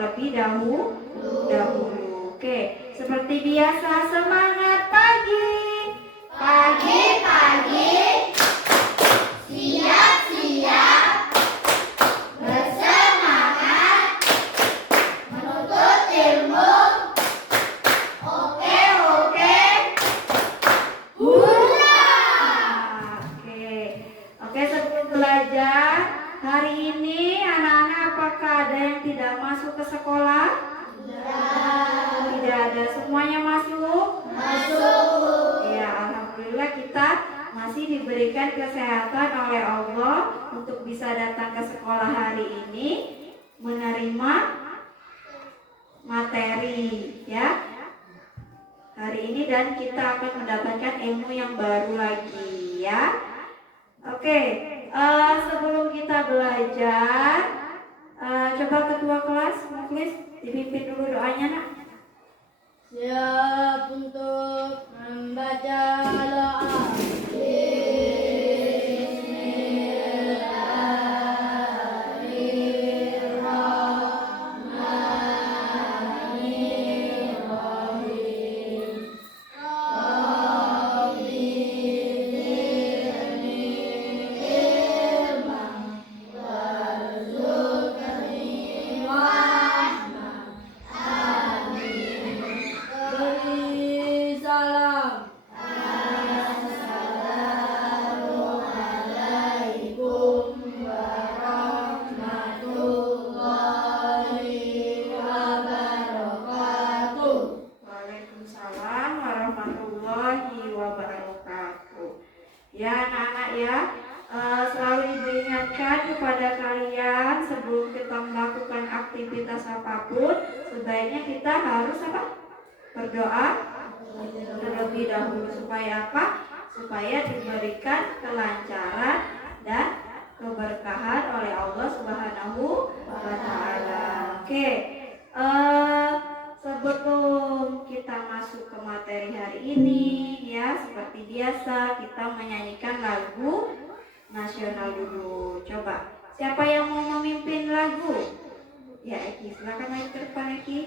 terlebih dahulu. Oke, seperti biasa semangat pagi. Pagi-pagi siap-siap bersemangat menuntut ilmu. Oke, hurra! Oke, sebelum belajar hari ini anak-anak apakah ada yang tidak masuk ke sekolah? Tidak ada, semuanya masuk? Ya, alhamdulillah kita masih diberikan kesehatan oleh Allah untuk bisa datang ke sekolah hari ini menerima materi ya hari ini, dan kita akan mendapatkan ilmu yang baru lagi ya. Oke, sebelum kita belajar, coba ketua kelas Muklis dipimpin dulu doanya nak. Siap untuk membaca doa. Ya anak-anak ya, selalu diingatkan kepada kalian sebelum kita melakukan aktivitas apapun, sebaiknya kita harus apa? Berdoa terlebih dahulu. Supaya apa? Supaya diberikan kelancaran dan keberkahan oleh Allah Subhanahu wa Ta'ala. Oke, sebelum kita masuk ke materi hari ini ya, seperti biasa kita menyanyikan lagu nasional dulu. Coba, siapa yang mau memimpin lagu? Ya Eki, silakan maju ke depan Eki.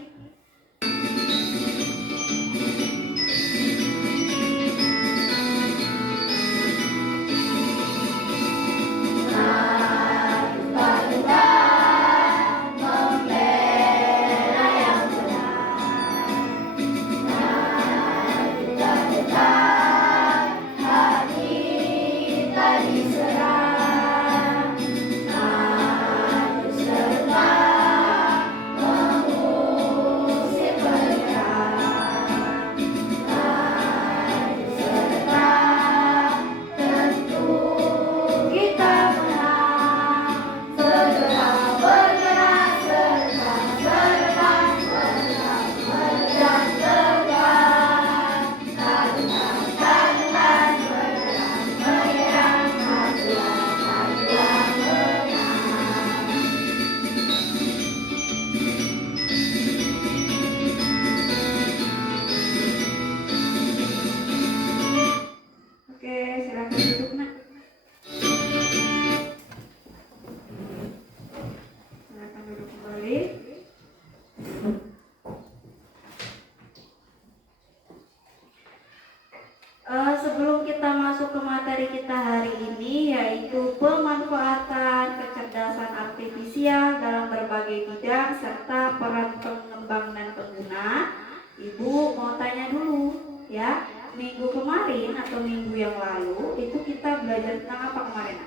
Sebelum kita masuk ke materi kita hari ini, yaitu pemanfaatan kecerdasan artifisial dalam berbagai bidang serta peran pengembang dan pengguna, Ibu mau tanya dulu ya, minggu kemarin atau minggu yang lalu itu kita belajar tentang apa kemarin?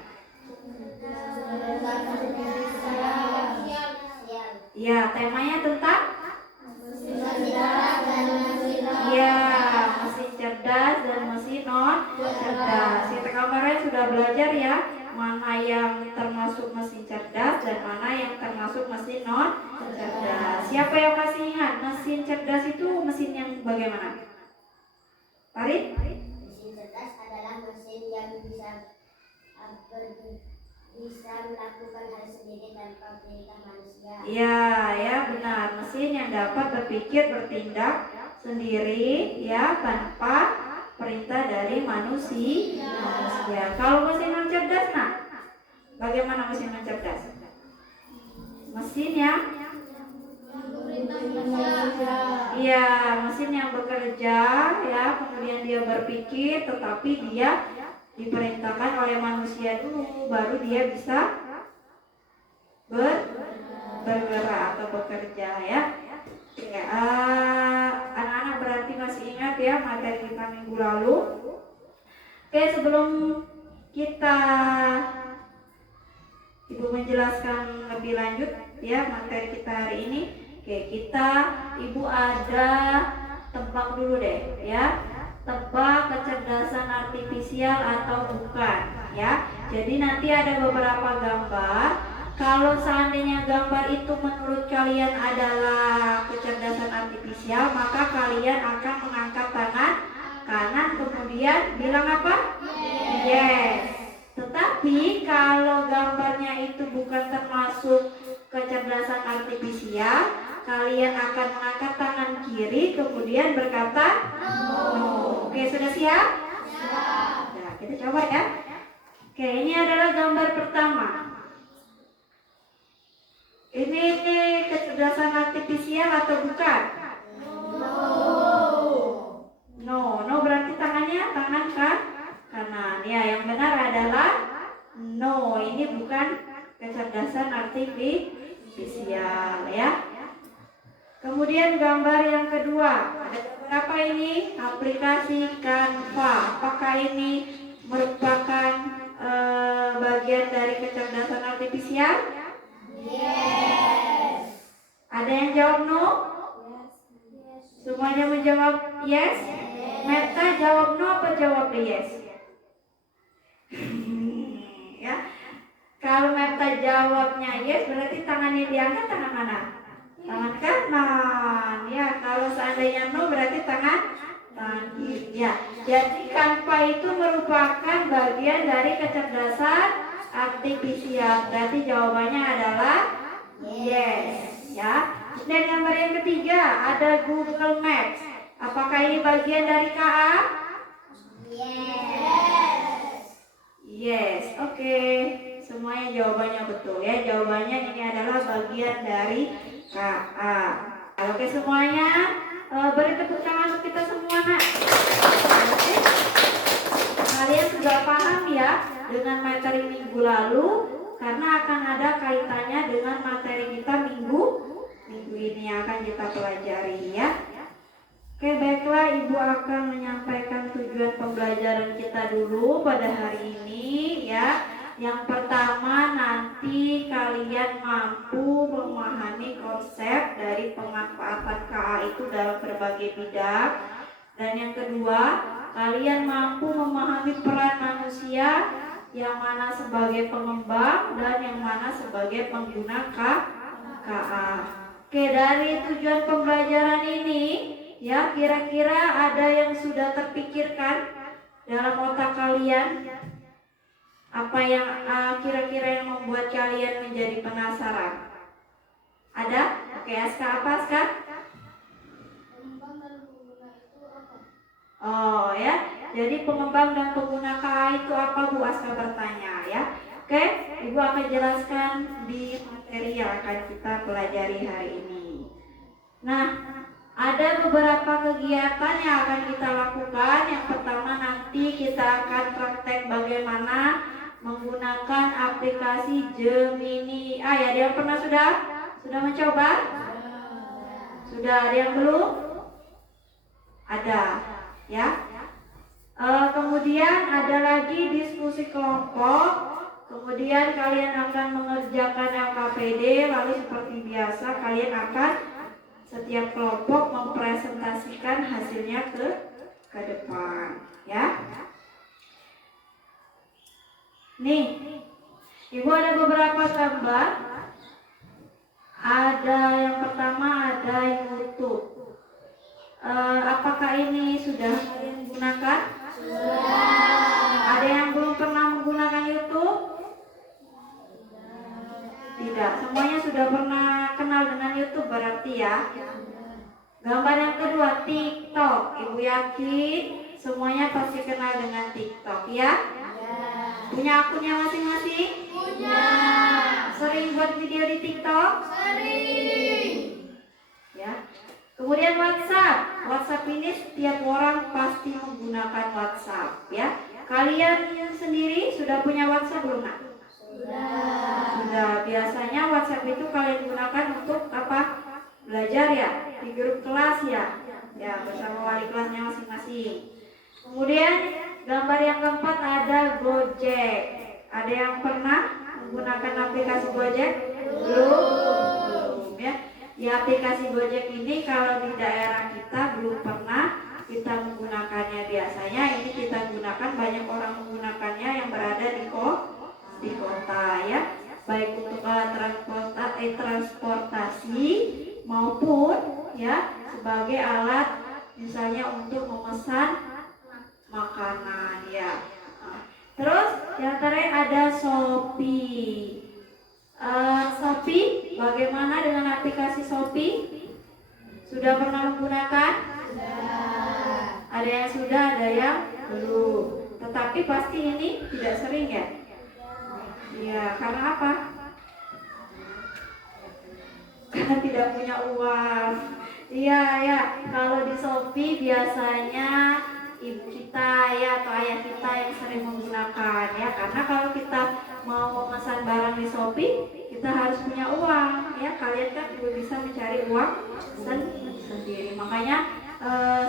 Ya, temanya tentang ya, mesin cerdas dan mesin non cerdas. Kita kemarin sudah belajar ya, mana yang termasuk mesin cerdas dan mana yang termasuk mesin non cerdas. Siapa yang masih ingat mesin cerdas itu mesin yang bagaimana? Farid? Mesin cerdas adalah mesin yang bisa melakukan hal sendiri tanpa perintah manusia. Ya benar, mesin yang dapat berpikir, bertindak sendiri ya tanpa perintah dari manusia. Kalau mesin non cerdas, nah, bagaimana mesin non cerdas? Mesin yang Iya, mesin yang bekerja ya, kemudian dia berpikir, tetapi dia diperintahkan oleh manusia dulu, baru dia bisa bergerak atau bekerja ya. Ya, anak-anak berarti masih ingat ya materi kita minggu lalu. Oke, sebelum kita Ibu menjelaskan lebih lanjut ya materi kita hari ini. Oke, Ibu ada tebak dulu deh ya. Tebak kecerdasan artifisial atau bukan ya. Jadi nanti ada beberapa gambar. Kalau seandainya gambar itu menurut kalian adalah kecerdasan artifisial, maka kalian akan mengangkat tangan kanan kemudian bilang apa? Yes. Tetapi kalau gambarnya itu bukan termasuk kecerdasan artifisial, kalian akan mengangkat tangan kiri kemudian berkata no. Oke, sudah siap? Nah, kita coba ya. Oke, ini adalah gambar pertama. Ini kecerdasan artifisial atau bukan? No berarti tangan kanan. Ya, yang benar adalah no. Ini bukan kecerdasan artifisial ya. Kemudian gambar yang kedua. Ada berapa ini? Aplikasi Canva. Apakah ini merupakan bagian dari kecerdasan artifisial? Yes. Ada yang jawab no? Semuanya menjawab yes? Meta jawab no apa jawab yes? Ya. Kalau Meta jawabnya yes, berarti tangannya diangkat tangan mana? Tangan kanan. Ya, kalau seandainya no berarti tangan kiri. Ya. Jadi Canva itu merupakan bagian dari kecerdasan artifisial. Berarti jawabannya adalah yes. Ya. Dan gambar yang ketiga ada Google Maps. Apakah ini bagian dari KA? Yes. Oke. Semuanya jawabannya betul ya. Jawabannya ini adalah bagian dari KA. Oke semuanya, beri tepuk tangan untuk kita semua nak. Oke. Kalian sudah paham ya dengan materi minggu lalu, karena akan ada kaitannya dengan materi kita minggu ini yang akan kita pelajari ya. Oke, baiklah, Ibu akan menyampaikan tujuan pembelajaran kita dulu pada hari ini ya. Yang pertama, nanti kalian mampu memahami konsep dari pemanfaatan KA itu dalam berbagai bidang. Dan yang kedua, kalian mampu memahami peran manusia yang mana sebagai pengembang dan yang mana sebagai pengguna KA. Oke, dari tujuan pembelajaran ini ya, kira-kira ada yang sudah terpikirkan dalam otak kalian? Apa yang kira-kira yang membuat kalian menjadi penasaran? Ada? Oke, Aska, apa Aska? Pengembang dan pengguna itu apa? Oh ya, jadi pengembang dan pengguna KA itu apa Bu? Aska bertanya ya. Oke, Ibu akan jelaskan di materi yang akan kita pelajari hari ini. Nah, ada beberapa kegiatan yang akan kita lakukan. Yang pertama, nanti kita akan praktek bagaimana menggunakan aplikasi Gemini. Ya, ada yang pernah sudah mencoba? Sudah, ada yang belum? Ada, ya. Kemudian ada lagi diskusi kelompok. Kemudian kalian akan mengerjakan LKPD. Lalu seperti biasa kalian akan setiap kelompok mempresentasikan hasilnya ke depan, ya. Nih, Ibu ada beberapa gambar. Ada yang pertama ada YouTube. Apakah ini sudah kalian gunakan? Ada yang belum pernah menggunakan YouTube? Tidak, semuanya sudah pernah kenal dengan YouTube berarti ya. Gambar yang kedua, TikTok. Ibu yakin semuanya pasti kenal dengan TikTok ya? Punya akunnya masing-masing? Punya. Sering buat video di TikTok? Sering. Ya. WhatsApp ini setiap orang pasti menggunakan WhatsApp ya. Kalian sendiri sudah punya WhatsApp belum nak? Sudah. Biasanya WhatsApp itu kalian gunakan untuk apa? Belajar ya, di grup kelas ya. Ya, bersama wali kelasnya masing-masing. Kemudian gambar yang keempat ada Gojek. Ada yang pernah menggunakan aplikasi Gojek? Belum ya. Di aplikasi Gojek ini kalau di daerah kita belum pernah kita menggunakannya. Biasanya ini kita gunakan, banyak orang menggunakannya yang berada di kota ya. Baik untuk alat transportasi maupun ya sebagai alat misalnya untuk memesan makanan ya. Terus yang terakhir ada Shopee. Shopee, bagaimana dengan aplikasi Shopee? Sudah pernah menggunakan? Sudah. Ada yang sudah, ada yang belum. Tetapi pasti ini tidak sering ya? Iya, karena apa? Karena tidak punya uang. Iya ya, kalau di Shopee biasanya ibu kita ya atau ayah kita yang sering menggunakan ya, karena kalau kita mau memesan barang di Shopee kita harus punya uang ya. Kalian kan juga bisa mencari uang sendiri, makanya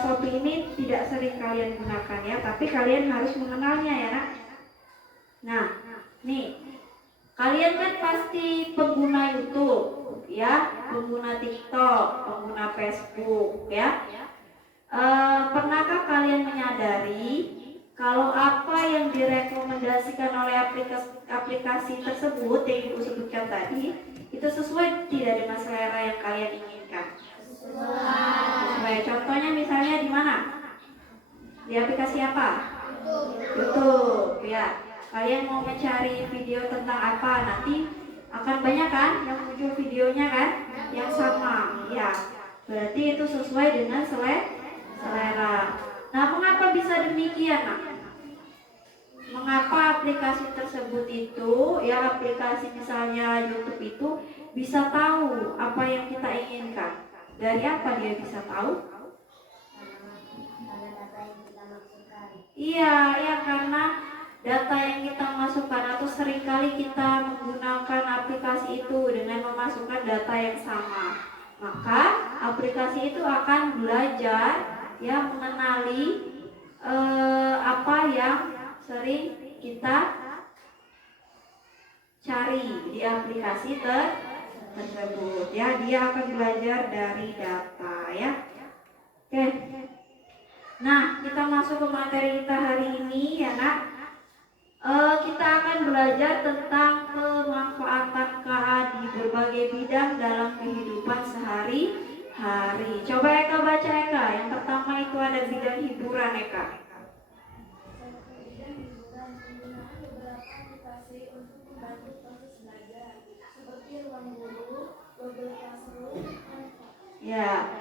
Shopee ini tidak sering kalian gunakan ya, tapi kalian harus mengenalnya ya nak. Nah nih, kalian kan pasti pengguna YouTube ya, pengguna TikTok, pengguna Facebook ya. Pernahkah kalian menyadari kalau apa yang direkomendasikan oleh aplikasi tersebut yang ibu sebutkan tadi itu sesuai tidak dengan selera yang kalian inginkan? Sesuai. Contohnya misalnya di mana? Di aplikasi apa? YouTube ya. Kalian mau mencari video tentang apa, nanti akan banyak kan yang muncul videonya kan yang sama ya. Berarti itu sesuai dengan selera. Nah, mengapa bisa demikian nak? Mengapa aplikasi tersebut itu ya, aplikasi misalnya YouTube itu bisa tahu apa yang kita inginkan? Dari apa dia bisa tahu? Karena data yang kita masukkan. Iya, ya karena data yang kita masukkan, atau seringkali kita menggunakan aplikasi itu dengan memasukkan data yang sama. Maka aplikasi itu akan belajar ya, mengenali apa yang sering kita cari di aplikasi tersebut ya. Dia akan belajar dari data ya. Oke. Nah, kita masuk ke materi kita hari ini ya nak. Kita akan belajar tentang pemanfaatan KA di berbagai bidang dalam kehidupan sehari-hari. Coba Eka baca Eka. Yang pertama itu ada bidang hiburan Eka. Bidang hiburan, penggunaan beberapa aplikasi untuk membantu proses belajar seperti Ruang Guru, Google Classroom, Ya.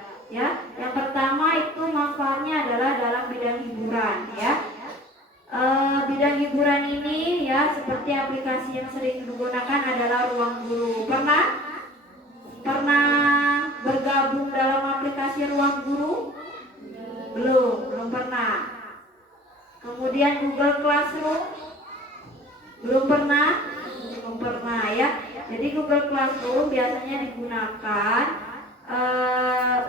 Yang pertama itu manfaatnya adalah dalam bidang hiburan ya. Bidang hiburan ini ya, seperti aplikasi yang sering digunakan adalah Ruang Guru. Pernah bergabung dalam aplikasi Ruang Guru? Belum pernah. Kemudian Google Classroom? Belum pernah ya. Jadi Google Classroom biasanya digunakan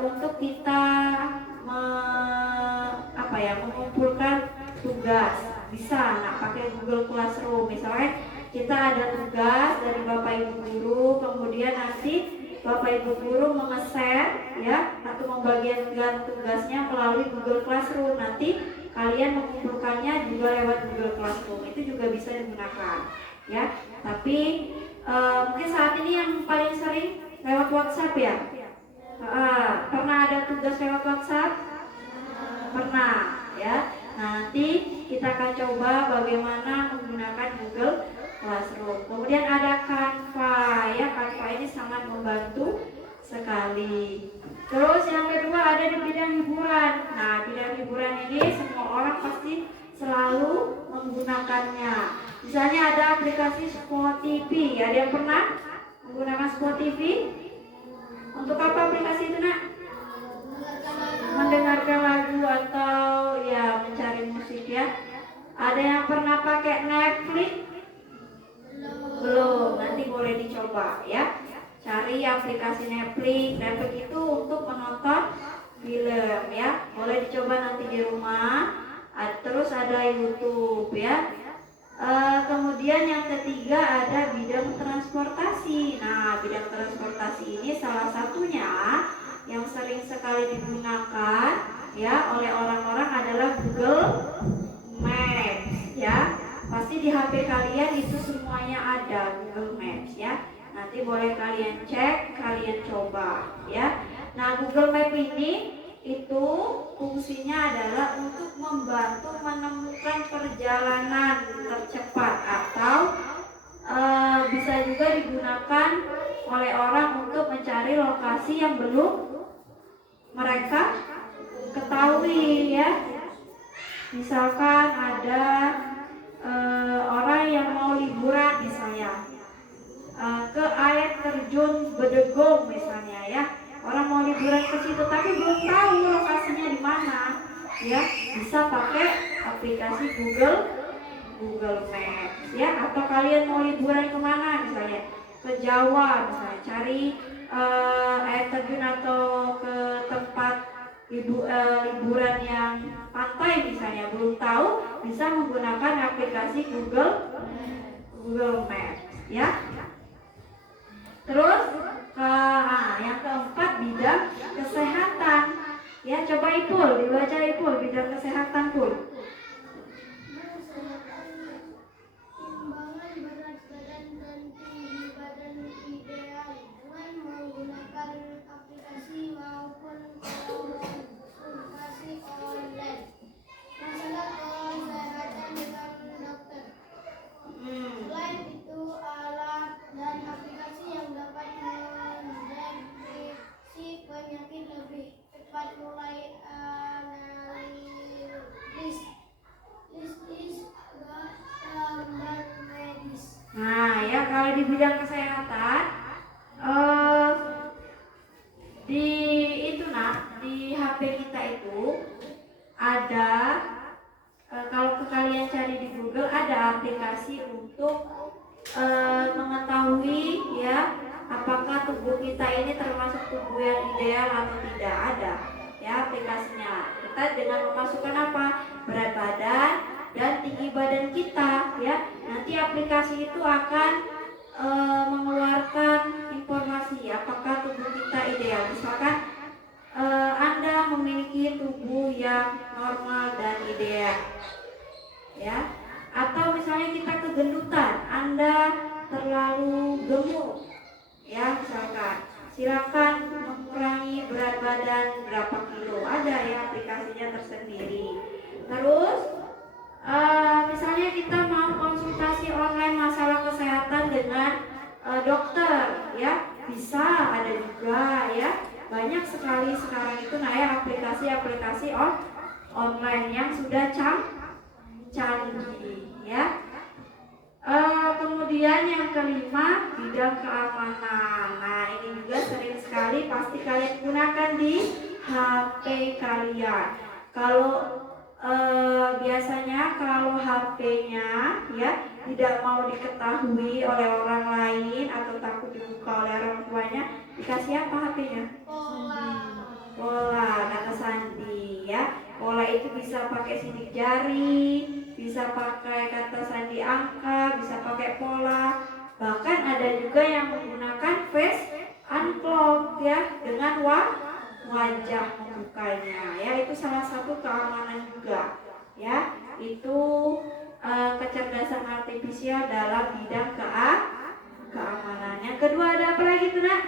untuk kita mengumpulkan tugas. Bisa pakai Google Classroom. Misalnya kita ada tugas dari Bapak Ibu guru, kemudian nanti Bapak Ibu guru mengeser ya atau membagikan tugasnya melalui Google Classroom. Nanti kalian mengumpulkannya juga lewat Google Classroom. Itu juga bisa digunakan ya. Tapi mungkin saat ini yang paling sering lewat WhatsApp ya. Pernah ada tugas lewat WhatsApp? Pernah ya. Nanti kita akan coba bagaimana menggunakan Google Classroom. Kemudian ada Canva ya. Canva ini sangat membantu sekali. Terus yang kedua ada di bidang hiburan. Nah, bidang hiburan ini semua orang pasti selalu menggunakannya. Misalnya ada aplikasi Spotify. Ada yang pernah menggunakan Spotify? Untuk apa aplikasi itu nak? Mendengarkan lagu Netflix itu untuk menonton film ya. Boleh dicoba nanti di rumah. Terus ada YouTube ya. Kemudian yang ketiga ada bidang transportasi. Nah, bidang transportasi ini salah satunya yang sering sekali digunakan ya oleh orang-orang adalah Google Maps ya. Pasti di HP kalian itu semuanya ada Google Maps ya. Nanti boleh kalian cek, kalian coba ya. Nah, Google Map ini itu fungsinya adalah untuk membantu menemukan perjalanan tercepat atau bisa juga digunakan oleh orang untuk mencari lokasi yang belum mereka ketahui ya. Misalkan ada orang yang mau liburan misalnya ke air terjun Bedegong misalnya ya. Orang mau liburan ke situ tapi belum tahu lokasinya di mana ya, bisa pakai aplikasi Google Maps ya. Atau kalian mau liburan kemana misalnya ke Jawa misalnya, cari air terjun atau ke tempat liburan yang pantai misalnya, belum tahu, bisa menggunakan aplikasi Google Maps ya. Terus yang keempat bidang kesehatan ya. Coba Ipul, dibaca Ipul, bidang kesehatan Pul. Timbangan berat badan dan tinggi badan ideal dengan menggunakan aplikasi maupun konsultasi online. Masalah kesehatan dengan dokter. Selain itu, alat dan aplikasi yang dapat mendeteksi penyakit lebih cepat, mulai analisis gambar medis. Nah ya, kalau di bidang kesehatan di HP kita itu ada kalau kalian cari di Google ada aplikasi untuk mengetahui ya apakah tubuh kita ini termasuk tubuh yang ideal atau tidak. Ada ya aplikasinya. Kita dengan memasukkan apa? Berat badan dan tinggi badan kita ya. Nanti aplikasi itu akan mengeluarkan informasi apakah tubuh kita ideal. Misalkan Anda memiliki tubuh yang normal dan ideal ya. Atau misalnya kita kegendutan, Anda terlalu gemuk ya, misalkan silakan mengurangi berat badan berapa kilo. Ada ya aplikasinya tersendiri. Terus misalnya kita mau konsultasi online masalah kesehatan dengan dokter ya, bisa, ada juga ya. Banyak sekali sekarang itu ya aplikasi-aplikasi online yang sudah canggih ya. Kemudian yang kelima bidang keamanan. Nah ini juga sering sekali pasti kalian gunakan di HP kalian. Kalau biasanya kalau HP-nya ya tidak mau diketahui oleh orang lain atau takut dibuka oleh orang tuanya, dikasih apa HP-nya? Pola, kata Sandi ya. Pola itu bisa pakai sidik jari, bisa pakai kata sandi angka, bisa pakai pola. Bahkan ada juga yang menggunakan face unlock ya, dengan wajah membukanya ya. Itu salah satu keamanan juga ya. Itu kecerdasan artifisial dalam bidang keamanan. Yang kedua ada apa lagi tuh nak?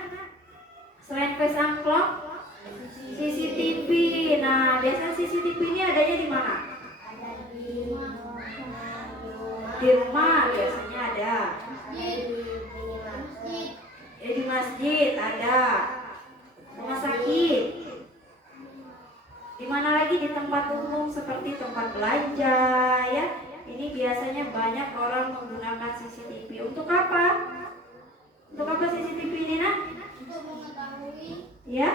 Selain face unlock, CCTV. Nah, biasanya CCTV ini adanya di mana? Di rumah biasanya ada. Di masjid ada. Rumah sakit. Di mana lagi? Di tempat umum seperti tempat belanja ya. Ini biasanya banyak orang menggunakan CCTV. Untuk apa? Untuk apa CCTV ini nak? Untuk mengetahui Ya.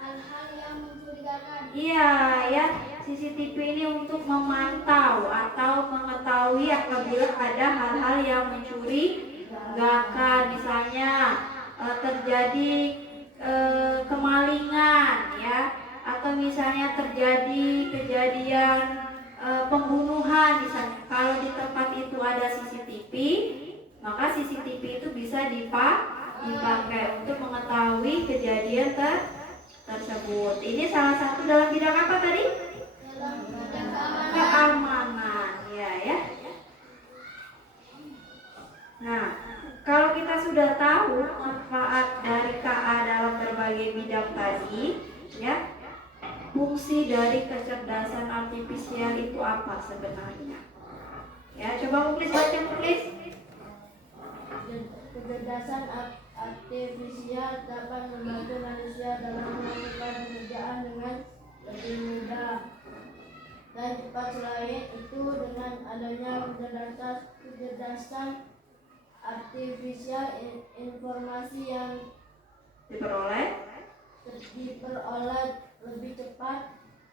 hal-hal yang mencurigakan. Iya ya, CCTV ini untuk memantau atau mengetahui apabila ada hal-hal yang nggak akan misalnya terjadi kemalingan ya, atau misalnya terjadi kejadian pembunuhan misalnya. Kalau di tempat itu ada CCTV, maka CCTV itu bisa dipakai untuk mengetahui kejadian tersebut. Ini salah satu dalam bidang apa tadi? Keamanan ya. Nah, kalau kita sudah tahu manfaat dari KA dalam berbagai bidang tadi, ya, fungsi dari kecerdasan artifisial itu apa sebenarnya? Ya, coba Muklis baca, Muklis. Kecerdasan artifisial dapat membantu manusia dalam melakukan pekerjaan dengan lebih mudah dan cepat. Selain itu, dengan adanya kecerdasan artifisial, informasi yang Diperoleh lebih cepat,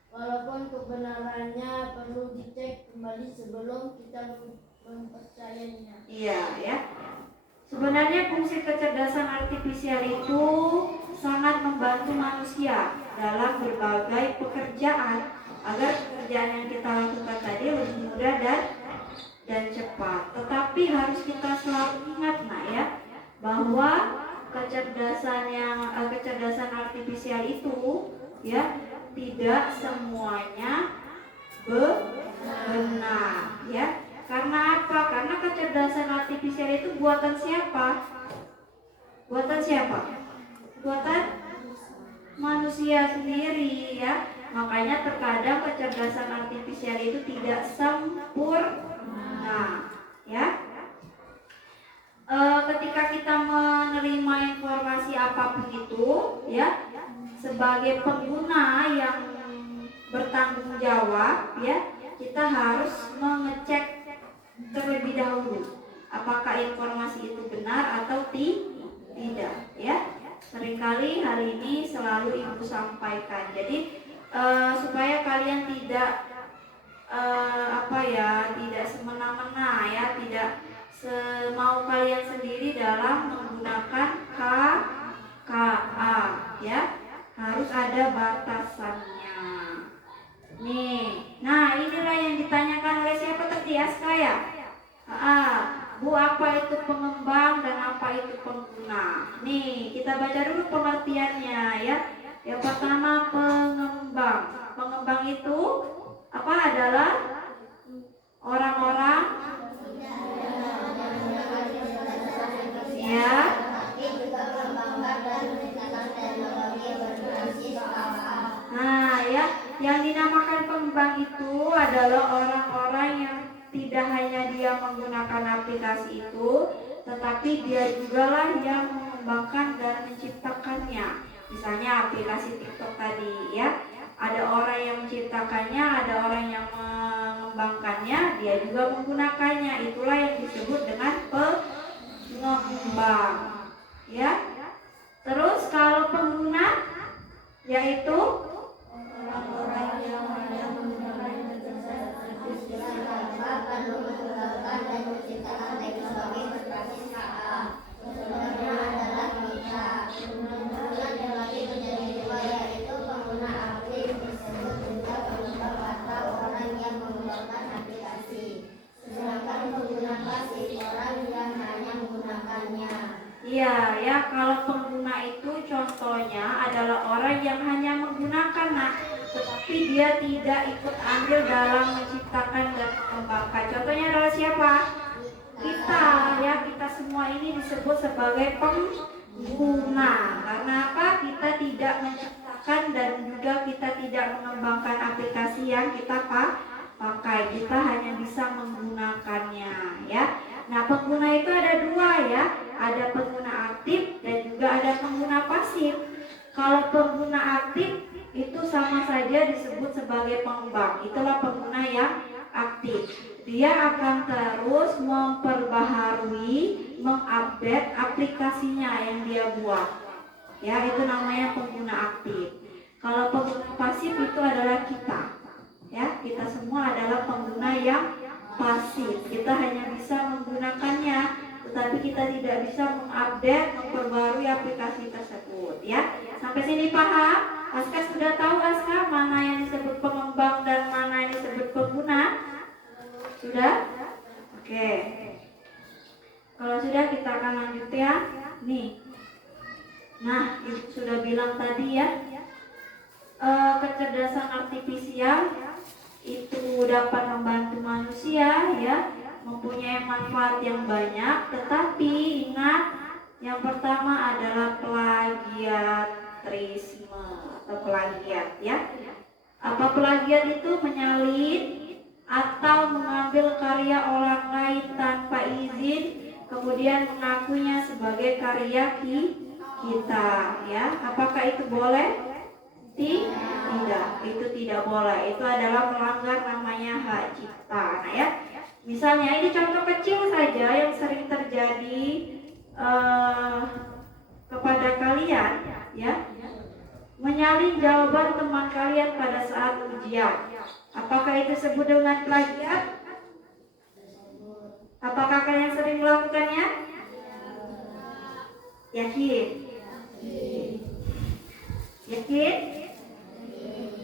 walaupun kebenarannya perlu dicek kembali sebelum kita mempercayainya. Iya ya. Sebenarnya fungsi kecerdasan artifisial itu sangat membantu manusia dalam berbagai pekerjaan agar pekerjaan yang kita lakukan tadi lebih mudah dan cepat. Tetapi harus kita selalu ingat ya, bahwa kecerdasan artifisial itu ya tidak semuanya benar ya. Karena apa? Karena kecerdasan artifisial itu buatan siapa? Buatan siapa? Buatan manusia sendiri ya. Makanya terkadang kecerdasan artifisial itu tidak sempurna ya. Ketika kita menerima informasi apapun itu ya, sebagai pengguna yang bertanggung jawab ya, kita harus mengecek terlebih dahulu apakah informasi itu benar atau tidak ya. Seringkali hal ini selalu ibu sampaikan. Jadi supaya kalian tidak tidak semena-mena ya, tidak semau kalian sendiri dalam menggunakan KA ya, harus ada batasannya. Nih, nah inilah yang ditanyakan oleh siapa tadi, Aska ya? Bu, apa itu pengembang dan apa itu pengguna? Nih, kita baca dulu pengertiannya ya. Yang pertama, pengembang. Pengembang itu apa? Adalah orang-orang ya. Nah ya, yang dinamakan pengembang itu adalah orang-orang yang tidak hanya dia menggunakan aplikasi itu, tetapi dia juga lah yang mengembangkan dan menciptakannya. Misalnya aplikasi TikTok tadi ya, ada orang yang menciptakannya, ada orang yang mengembangkannya, dia juga menggunakannya. Itulah yang disebut dengan pengembang ya. Terus kalau pengguna yaitu Orang-orang yang hanya menggunakan kecerdasan artifisial tanpa perlu mengembangkan dan menciptakan teknologi berbasis KA. Contohnya adalah kita. Pengguna dibagi menjadi dua, yaitu pengguna aktif disebut juga pengembang atau orang yang mengembangkan aplikasi. Sedangkan pengguna pasif orang yang hanya menggunakannya. iya ya, kalau pengguna itu contohnya adalah orang yang hanya menggunakan tetapi dia tidak ikut andil dalam menciptakan dan mengembangkan. Contohnya adalah siapa? Kita ya, kita semua ini disebut sebagai pengguna. Karena apa? Kita tidak menciptakan dan juga kita tidak mengembangkan aplikasi yang kita pakai. Kita hanya bisa menggunakannya ya. Nah, pengguna itu ada dua ya. Ada pengguna aktif dan juga ada pengguna pasif. Kalau pengguna aktif itu sama saja disebut sebagai pengembang. Itulah pengguna yang aktif. Dia akan terus memperbaharui, mengupdate aplikasinya yang dia buat. Ya, itu namanya pengguna aktif. Kalau pengguna pasif itu adalah kita. Ya, kita semua adalah pengguna yang pasif. Kita hanya bisa menggunakannya, tetapi kita tidak bisa mengupdate, memperbarui aplikasi tersebut ya. Sampai sini paham? Aska sudah tahu Aska mana yang disebut pengembang dan mana yang disebut pengguna? Sudah? Oke. Kalau sudah kita akan lanjut ya. Nih. Nah, Ibu sudah bilang tadi ya. Kecerdasan artifisial itu dapat membantu manusia ya, mempunyai manfaat yang banyak, tetapi ingat yang pertama adalah plagiarisme atau plagiat ya. Apa plagiat itu? Menyalin atau mengambil karya orang lain tanpa izin kemudian mengakuinya sebagai karya kita ya. Apakah itu boleh? Tidak, itu tidak boleh. Itu adalah melanggar namanya hak cipta. Nah ya, misalnya ini contoh kecil saja yang sering terjadi kepada kalian ya, menyalin jawaban teman kalian pada saat ujian. Apakah itu disebut dengan plagiat? Apakah kalian sering melakukannya? Yakin? Yakin?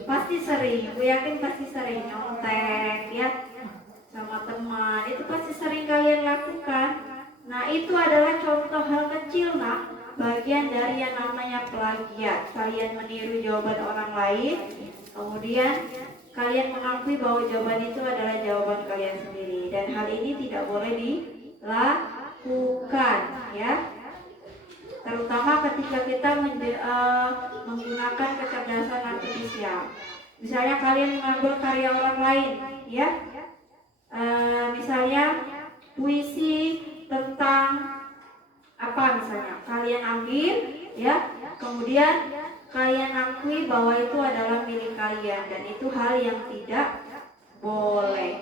Pasti sering, aku yakin pasti sering nyontek ya sama teman, itu pasti sering kalian lakukan. Nah itu adalah contoh hal kecil bagian dari yang namanya plagiat. Kalian meniru jawaban orang lain, kemudian kalian mengakui bahwa jawaban itu adalah jawaban kalian sendiri, dan hal ini tidak boleh dilakukan ya. Terutama ketika kita menggunakan kecerdasan artifisial. Misalnya kalian mengambil karya orang lain, ya. Misalnya puisi tentang apa misalnya, kalian ambil, ya. Kemudian kalian akui bahwa itu adalah milik kalian dan itu hal yang tidak boleh,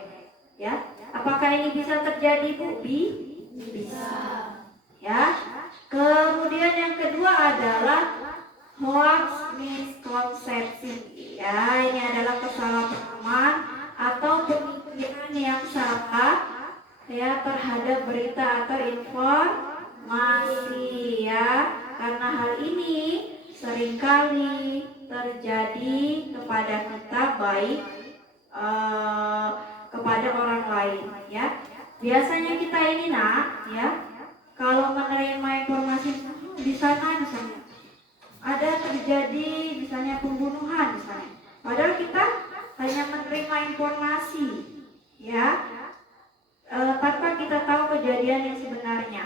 ya. Apakah ini bisa terjadi, Bu? Bisa, ya. Kemudian yang kedua adalah hoax misconception. Ya, ini adalah kesalahpahaman atau pemikiran yang salah ya terhadap berita atau informasi ya. Karena hal ini seringkali terjadi kepada kita baik kepada orang lain ya. Biasanya kita ini ya, kalau menerima informasi di sana misalnya ada terjadi misalnya pembunuhan misalnya, padahal kita hanya menerima informasi ya, tanpa kita tahu kejadian yang sebenarnya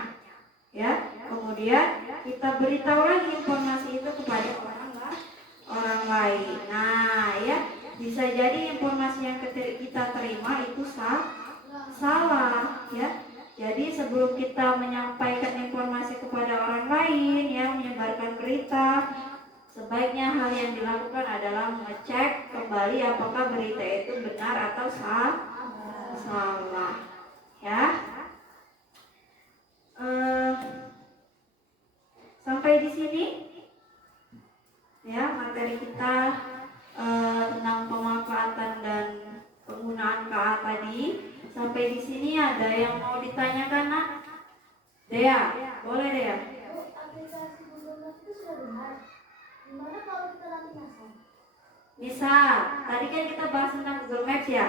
ya. Kemudian kita beritahu lagi informasi itu kepada orang lain. Nah ya, bisa jadi informasi yang kita terima itu salah ya. Jadi sebelum kita menyampaikan informasi kepada orang lain yang menyebarkan berita, sebaiknya hal yang dilakukan adalah mengecek kembali apakah berita itu benar atau salah. Ya. Sampai di sini ya materi kita tentang pemanfaatan dan penggunaan KA tadi. Sampai di sini ada yang mau ditanyakan, Nak? Dea, boleh Dea? Bu, aplikasi Google Maps itu sudah benar. Gimana kalau kita lagi nyasar? Misal, tadi kan kita bahas tentang Google Maps ya?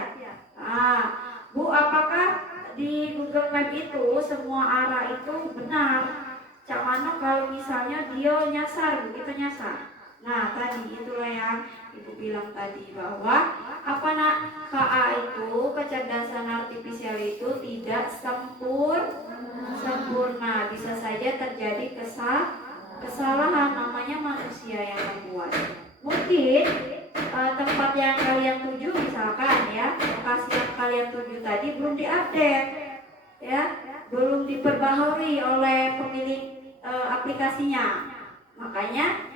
Bu, apakah di Google Maps itu semua arah itu benar? Cak Mano kalau misalnya dia nyasar, begitu nyasar. Nah, tadi itulah yang Ibu bilang tadi bahwa apa nak, KA itu kecerdasan artifisial itu tidak sempurna, bisa saja terjadi kesalahan, namanya manusia yang membuat. Mungkin tempat yang kalian tuju misalkan ya, lokasi yang kalian tuju tadi belum diupdate ya, belum diperbaharui oleh pemilik aplikasinya, makanya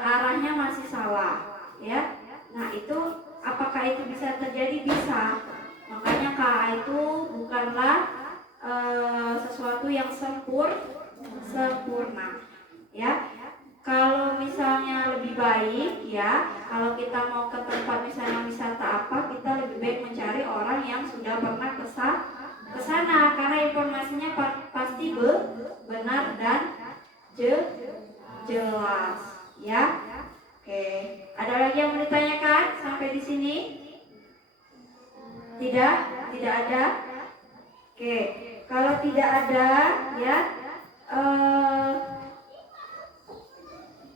arahnya masih salah ya. Nah itu apakah itu bisa terjadi? Bisa. Makanya KA itu bukanlah sesuatu yang sempurna ya. Kalau misalnya lebih baik ya, kalau kita mau ke tempat misalnya wisata apa, kita lebih baik mencari orang yang sudah pernah ke sana karena informasinya jelas, ya. Oke, ada lagi yang mau ditanyakan sampai di sini? Tidak? Tidak ada? Oke, kalau tidak ada, ya,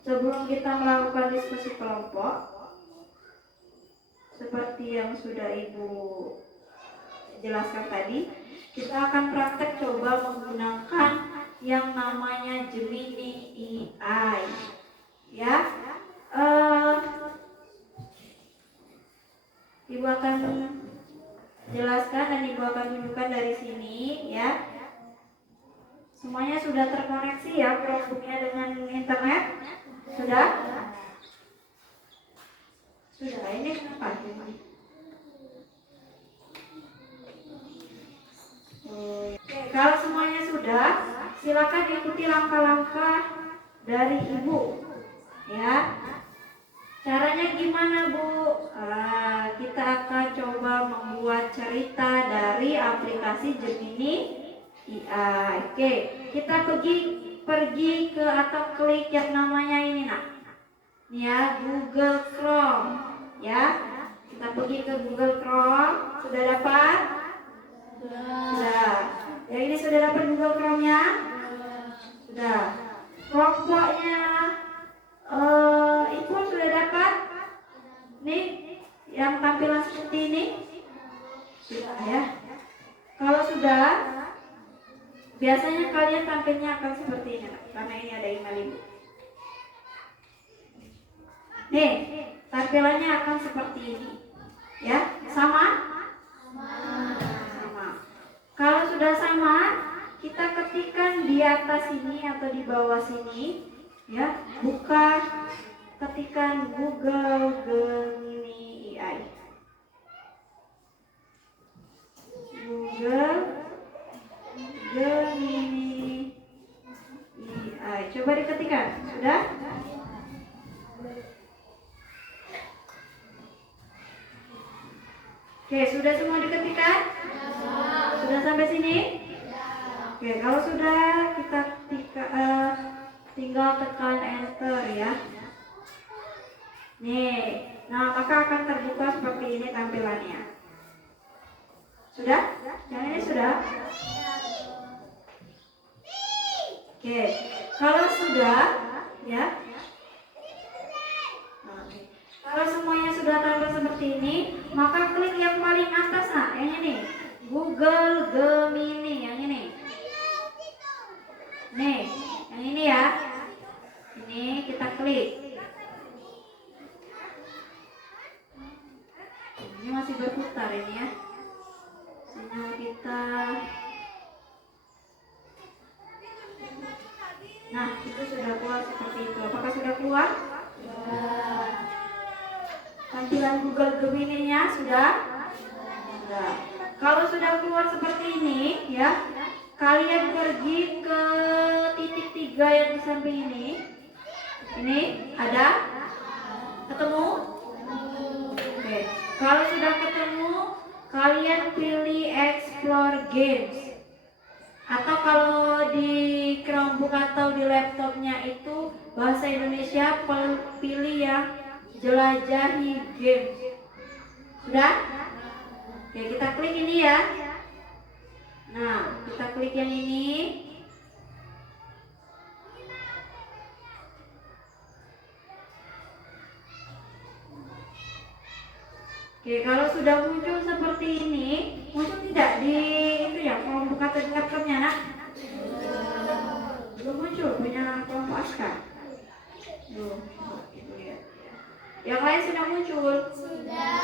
sebelum kita melakukan diskusi kelompok, seperti yang sudah Ibu jelaskan tadi, kita akan praktek coba menggunakan yang namanya Gemini AI, ya. Ibu akan jelaskan dan Ibu akan tunjukkan dari sini, ya. Semuanya sudah terkoneksi ya Chromebook-nya dengan internet? Sudah? Sudah, ini kenapa? Oke, kalau semuanya sudah, silakan ikuti langkah-langkah dari Ibu, ya. Caranya gimana, Bu? Kita akan coba membuat cerita dari aplikasi Gemini AI. Oke, kita pergi ke atau klik yang namanya ini, nak. Ini ya, Google Chrome, ya. Kita pergi ke Google Chrome. Sudah dapat? Sudah. Yang ini sudah dapat Google Chrome-nya? Sudah. Kelompoknya Ibu sudah dapat? Nih, yang tampilan seperti ini? Sudah, ya. Kalau sudah, biasanya kalian tampilnya akan seperti ini, karena ini ada email Ibu. Nih, tampilannya akan seperti ini, ya. Sama? Sama. Kalau sudah sama, kita ketikkan di atas sini atau di bawah sini, ya. Buka, ketikkan Google Gemini AI. Google Gemini AI. Coba diketikkan. Sudah? Oke, sudah semua diketikkan? Sudah sampai sini? Oke, kalau sudah kita tinggal tekan enter, ya. Nih, nah maka akan terbuka seperti ini tampilannya. Sudah? Yang ini sudah? Oke, kalau sudah, ya. Oke. Kalau semuanya sudah tampil seperti ini, maka klik yang paling atas, nah, yang ini, Google Gemini, yang ini. Nih, yang ini ya. Ini kita klik. Ini masih berputar ini ya. Sinyal kita. Nah, itu sudah keluar seperti itu. Apakah sudah keluar? Tampilan Google Gemini-nya sudah? Sudah. Kalau sudah keluar seperti ini, ya, kalian pergi ke titik 3 yang di samping ini. Ini ada? Ketemu? Oke. Kalau sudah ketemu, kalian pilih Explore Games. Atau kalau di Chromebook atau di laptopnya itu bahasa Indonesia, pilih yang Jelajahi Games. Sudah? Oke, kita klik ini ya. Nah, kita klik yang ini. Oke, kalau sudah muncul seperti ini, muncul tidak di itu ya, kelompok atau di laptopnya, nak? Belum muncul, punya kelompok Aska. Belum, itu ya. Yang lain sudah muncul? Sudah.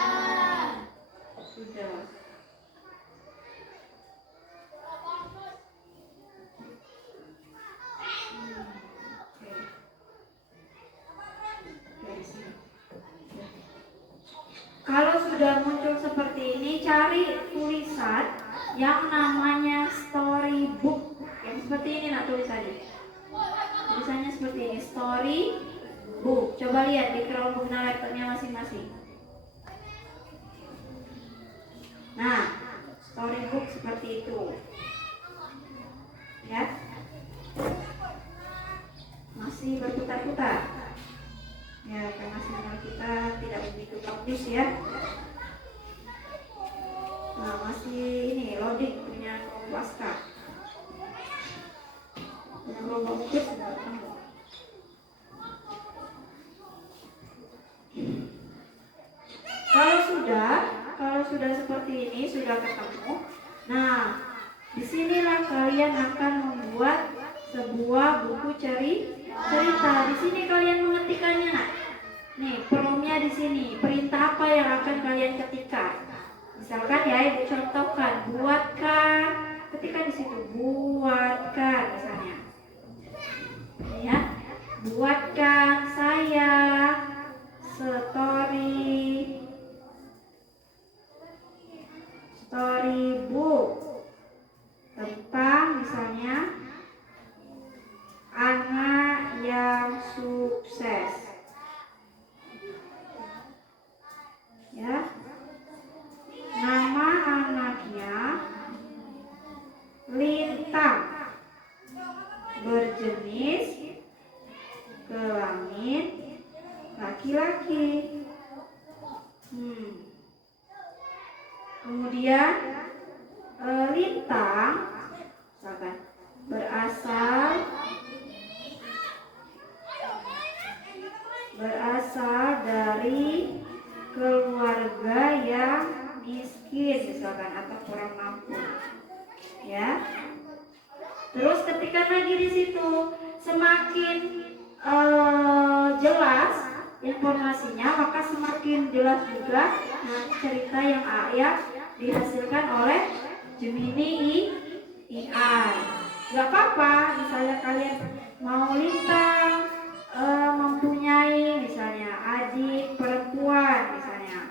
Kalau sudah muncul seperti ini, cari tulisan yang namanya storybook. Yang seperti ini, nak, tulisannya. Tulisannya seperti ini, storybook. Coba lihat di Chromebook dan laptopnya masing-masing. Nah, storybook seperti itu. Ya. fungsi berputar-putar. Ya, karena sinyal kita tidak begitu bagus ya. Nah, masih ini loading punya Kompaska. Yang lubang itu sudah ketemu. Kalau sudah seperti ini, sudah ketemu. Nah, disinilah kalian akan membuat sebuah buku cerita. Di sini kalian mengetikkannya. Nah, nih promnya di sini. Perintah apa yang akan kalian ketikkan? Misalkan ya, ibu contohkan, buatkan. Ketikkan di situ, buatkan misalnya. Ya, buatkan saya storybook tentang misalnya anak yang sukses. Ya, nama anaknya Lintang, berjenis kelamin laki-laki. Kemudian Lintang misalkan berasal dari keluarga yang miskin misalkan atau kurang mampu. Ya. Terus ketikkan lagi di situ, semakin jelas informasinya, maka semakin jelas juga cerita yang dihasilkan oleh Gemini AI. Gak apa-apa, misalnya kalian mau Lintang mempunyai misalnya adik perempuan misalnya,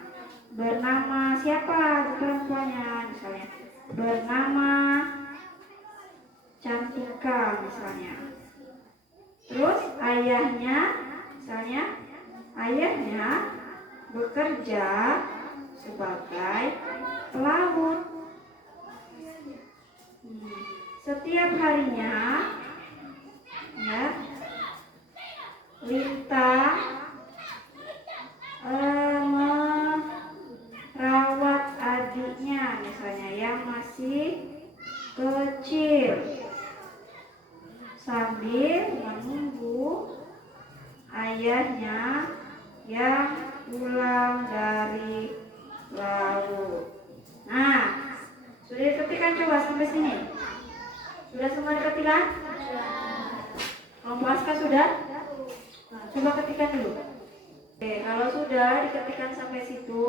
bernama siapa perempuannya, misalnya bernama Cantika misalnya. Terus ayahnya bekerja sebagai pelaut. Setiap harinya ya Lintang merawat adiknya misalnya yang masih kecil sambil menunggu ayahnya yang pulang dari laut. Nah, sudah diketikkan coba sampai sini. Sudah semua diketikkan? Kompaska sudah? Nah, coba ketikkan dulu. Oke, kalau sudah diketikkan sampai situ,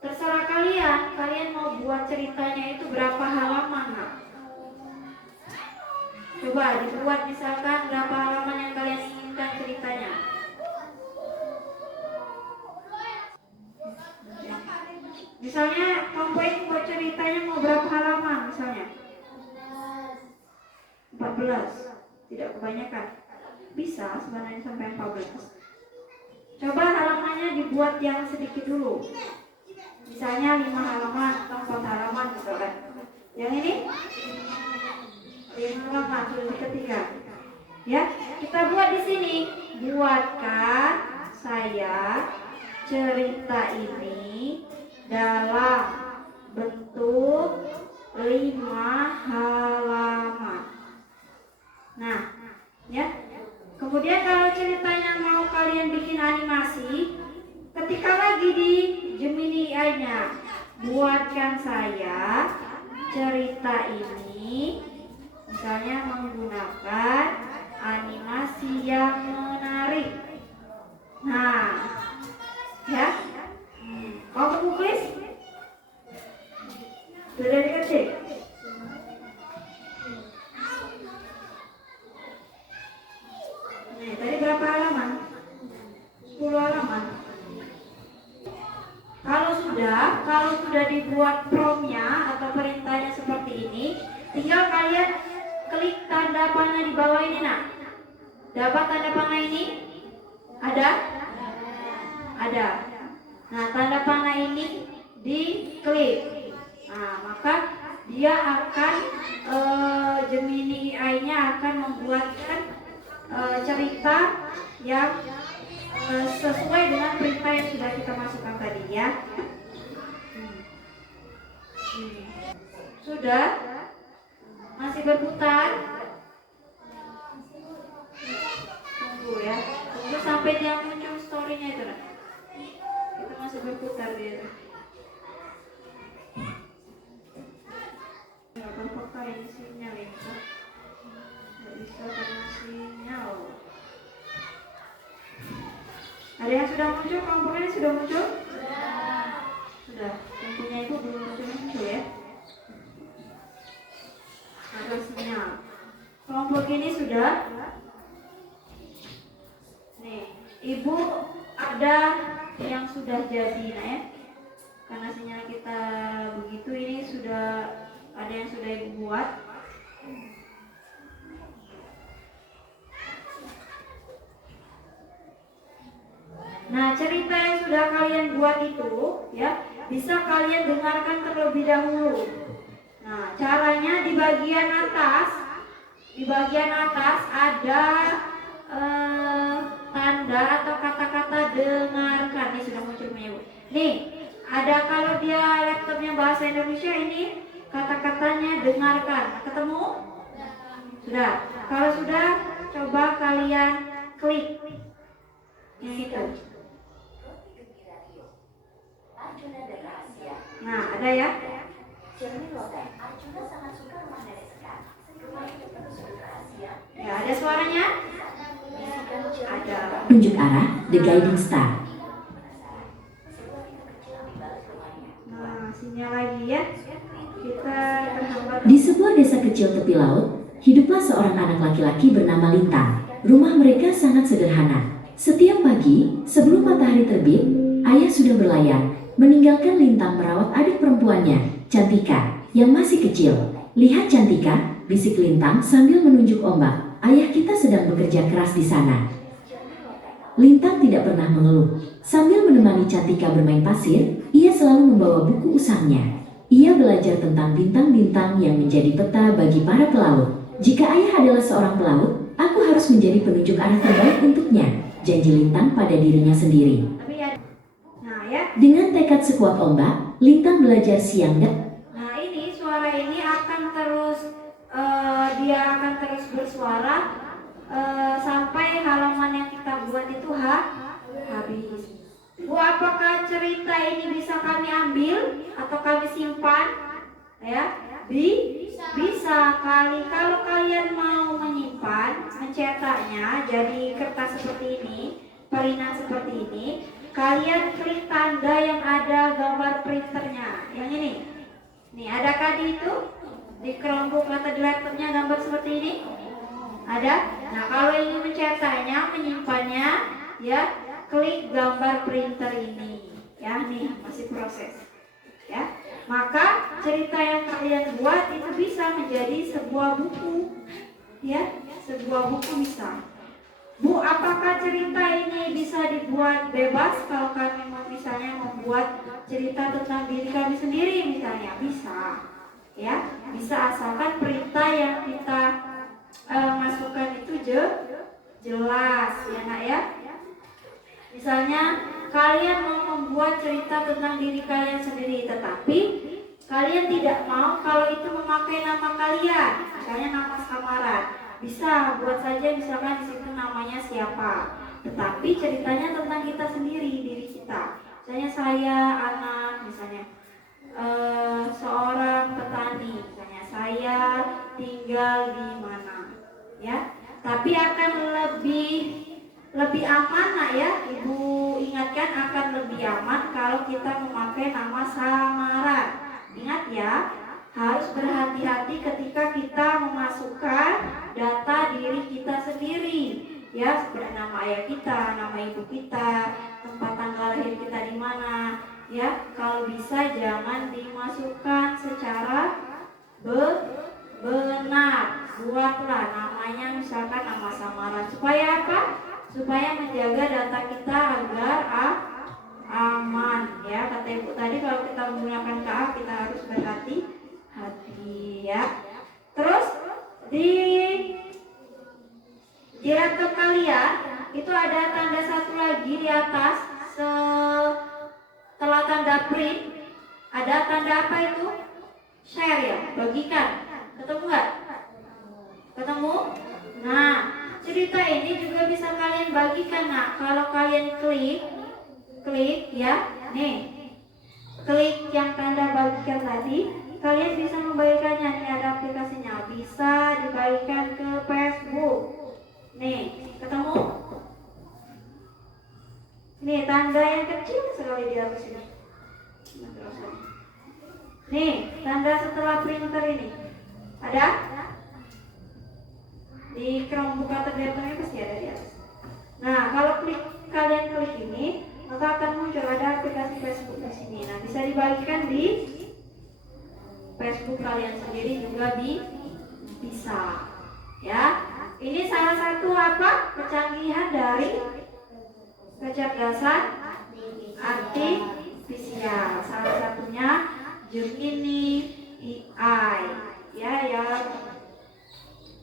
terserah kalian. Kalian mau buat ceritanya itu berapa halaman? Nah? Coba dibuat misalkan berapa halaman yang kalian inginkan ceritanya. Misalnya Kompoin buat ceritanya mau berapa halaman misalnya? 14. Tidak kebanyakan. Bisa sebenarnya sampai 14. Coba halamannya dibuat yang sedikit dulu. Misalnya 5 halaman atau 4 halaman misalkan. Yang ini 5 halaman sudah ketiga. Ya, kita buat di sini. Buatkan saya cerita ini dalam bentuk 5 halaman. Nah, ya. Kemudian kalau ceritanya mau kalian bikin animasi, ketika lagi di Gemini AI-nya, buatkan saya cerita ini misalnya menggunakan animasi yang menarik. Nah, ya. Mau buku kuis? Sudah diketik? Tadi berapa halaman? 10 halaman. Kalau sudah dibuat promnya atau perintahnya seperti ini, tinggal kalian klik tanda panah di bawah ini. Nah, dapat tanda panah ini? Ada? Ada. Nah, tanda panah ini diklik. Nah, maka dia akan Gemini AI-nya akan membuatkan cerita yang sesuai dengan perintah yang sudah kita masukkan tadi ya. Sudah? Masih berputar? Tunggu ya. Tunggu sampai dia muncul story-nya itu lah. Kita masih berputar dia tuh. Nggak apa-apa ini sinyal ini kan. Nggak bisa karena sinyal. Ada yang sudah muncul? Kelompoknya sudah muncul? Sudah. Yang punya itu belum muncul ya. Ada sinyal. Kelompok ini sudah. Nih, ibu ada yang sudah jadi, nah ya. Karena sinyal kita begitu, ini sudah ada yang sudah ibu buat. Nah, cerita yang sudah kalian buat itu ya, bisa kalian dengarkan terlebih dahulu. Nah, caranya di bagian atas ada tanda atau kata-kata dengarkan. Ini sudah muncul punya ibu. Nih, ada kalau dia laptopnya bahasa Indonesia, ini kata-katanya dengarkan. Ketemu? Sudah. Kalau sudah, coba kalian klik yang itu. Nah, ada ya? Ya, ada suaranya? Ada. Tunjuk arah, The Guiding Star. Nah, sinyal lagi ya. Kita terhambat. Di sebuah desa kecil tepi laut, hiduplah seorang anak laki-laki bernama Lintang. Rumah mereka sangat sederhana. Setiap pagi, sebelum matahari terbit, ayah sudah berlayar, meninggalkan Lintang merawat adik perempuannya, Cantika, yang masih kecil. Lihat Cantika, bisik Lintang sambil menunjuk ombak. Ayah kita sedang bekerja keras di sana. Lintang tidak pernah mengeluh. Sambil menemani Cantika bermain pasir, ia selalu membawa buku usahanya. Ia belajar tentang bintang-bintang yang menjadi peta bagi para pelaut. Jika ayah adalah seorang pelaut, aku harus menjadi penunjuk arah terbaik untuknya, janji Lintang pada dirinya sendiri. Nah ya. Dengan tekad sekuat ombak, Lintang belajar siang dan Nah ini suara ini akan terus dia akan terus bersuara sampai halaman yang kita buat itu habis. Bu, apakah cerita ini bisa kami ambil atau kami simpan? Ya, bisa kali. Kalau kalian mau menyimpan, mencetaknya jadi kertas seperti ini, palinan seperti ini, kalian klik tanda yang ada gambar printernya. Yang ini. Nih, adakah di itu? Di kelompok atau di laptopnya gambar seperti ini? Ada? Nah, kalau ingin mencetaknya, menyimpannya, ya, klik gambar printer ini. Ya, nih masih proses. Ya. Maka cerita yang kalian buat itu bisa menjadi sebuah buku. Ya, sebuah buku bisa. Bu, apakah cerita ini bisa dibuat bebas kalau kami mau misalnya membuat cerita tentang diri kami sendiri misalnya? Bisa. Ya, bisa asalkan perintah yang kita masukkan itu jelas ya nak ya. Misalnya kalian mau membuat cerita tentang diri kalian sendiri, tetapi kalian tidak mau kalau itu memakai nama kalian, misalnya nama samaran. Bisa buat saja misalkan di situ namanya siapa, tetapi ceritanya tentang kita sendiri, diri kita. Misalnya saya anak, misalnya seorang petani, misalnya saya tinggal di mana, ya. Tapi akan lebih aman nak ya, ibu ingatkan akan lebih aman kalau kita memakai nama samaran. Ingat ya, harus berhati-hati ketika kita memasukkan data diri kita sendiri. Ya, seperti nama ayah kita, nama ibu kita, tempat tanggal lahir kita di mana. Ya, kalau bisa jangan dimasukkan secara benar. Buatlah namanya misalkan nama samaran. Supaya apa? Supaya menjaga data kita agar aman. Ya, kata ibu tadi kalau kita menggunakan KA kita harus berhati-hati ya. Terus di laptop kalian itu ada tanda satu lagi di atas setelah tanda print, ada tanda apa itu? Share ya, bagikan. Ketemu nggak? Ketemu? Nah, cerita ini juga bisa kalian bagikan. Nah, kalau kalian klik ya, nih, klik yang tanda bagikan tadi, kalian bisa membagikannya. Nih ada aplikasinya, bisa dibagikan ke Facebook. Nih, ketemu? Nih tanda yang kecil sekali di atas ini. Nih, tanda setelah printer ini. Ada? Di Chromebook atau laptopnya pasti ada di atas. Nah, kalau kalian klik ini, maka akan muncul ada aplikasi Facebook di sini. Nah, bisa dibagikan di Facebook kalian sendiri juga bisa. Ya, ini salah satu apa? Kecanggihan dari kecerdasan artifisial. Salah satunya Gemini AI ya yang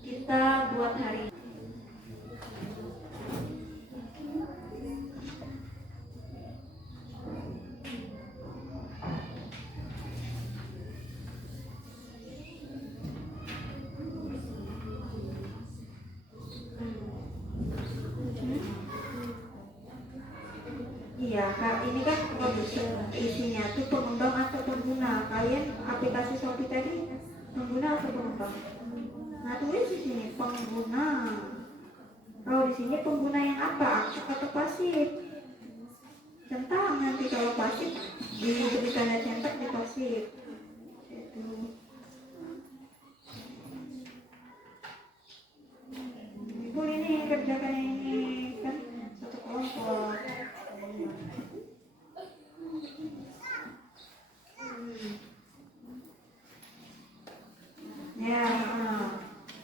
kita buat hari ini. Iya, Kak, ini kan produser, isinya tuh pengembang atau pengguna. Kalian aplikasi Shopee tadi pengguna atau pengembang? Nah, tulis di sini pengguna. Kalau di sini pengguna yang apa? Aktif atau pasif? Centang nanti kalau pasif diberi tanda centang di pasif. Itu. Ibu ini kerjakan ini kan satu kelompok. Ya,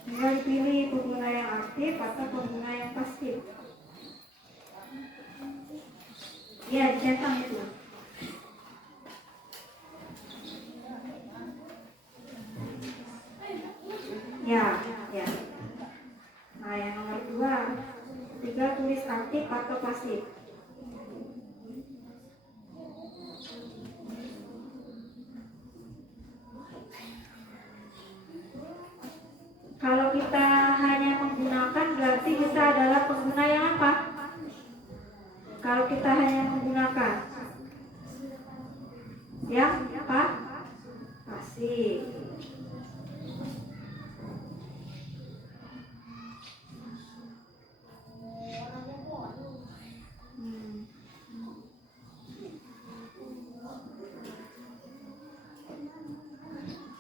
tinggal dipilih pengguna yang aktif atau pengguna yang pasif. Ya, dicetak itu. Ya. Nah, yang nomor 2, tinggal tulis aktif atau pasif. Kalau kita hanya menggunakan berarti kita adalah pengguna yang apa? Kalau kita hanya menggunakan yang apa? Pasif.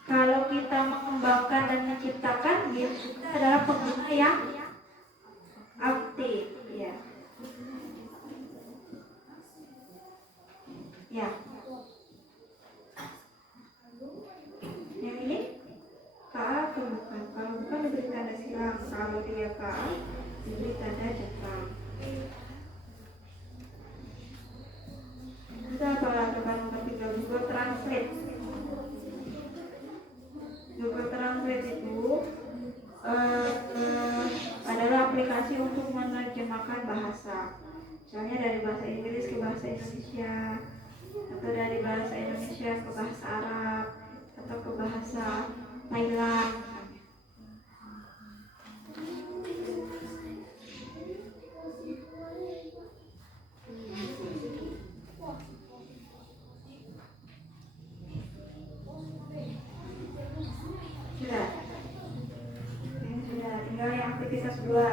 Kalau kita mengembangkan dan menciptakan, kita adalah pengguna yang aktif, ya. Ya. Yang ini KA atau bukan? Kalau bukan diberi tanda silang, kalau dia KA diberi tanda jepang. Kita apa? Coba nomor 3, Google Translate. Google Translate itu adalah aplikasi untuk menerjemahkan bahasa. Misalnya dari bahasa Inggris ke bahasa Indonesia, atau dari bahasa Indonesia ke bahasa Arab, atau ke bahasa Thailand. Sudah, tinggal yang aktivitas 2.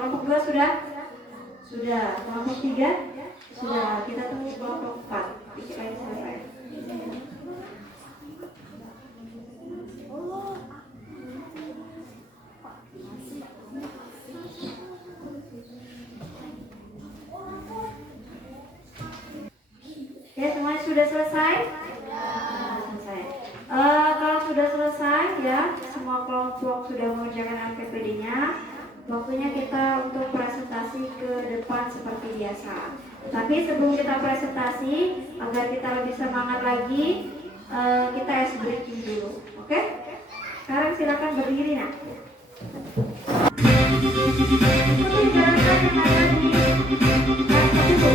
Kelompok 2 sudah? Sudah. Kelompok 3? Sudah. Kita tunggu kelompok 4. Dikit lagi selesai. Ya, semuanya sudah selesai? Sudah selesai. Kalau sudah selesai ya, semua kelompok sudah mengerjakan RPPD-nya. Waktunya kita untuk presentasi ke depan seperti biasa. Tapi sebelum kita presentasi, agar kita lebih semangat lagi, kita ice breaking dulu. Oke? Sekarang silakan berdiri nak. Ikuti gerakan yang ada di laptop itu.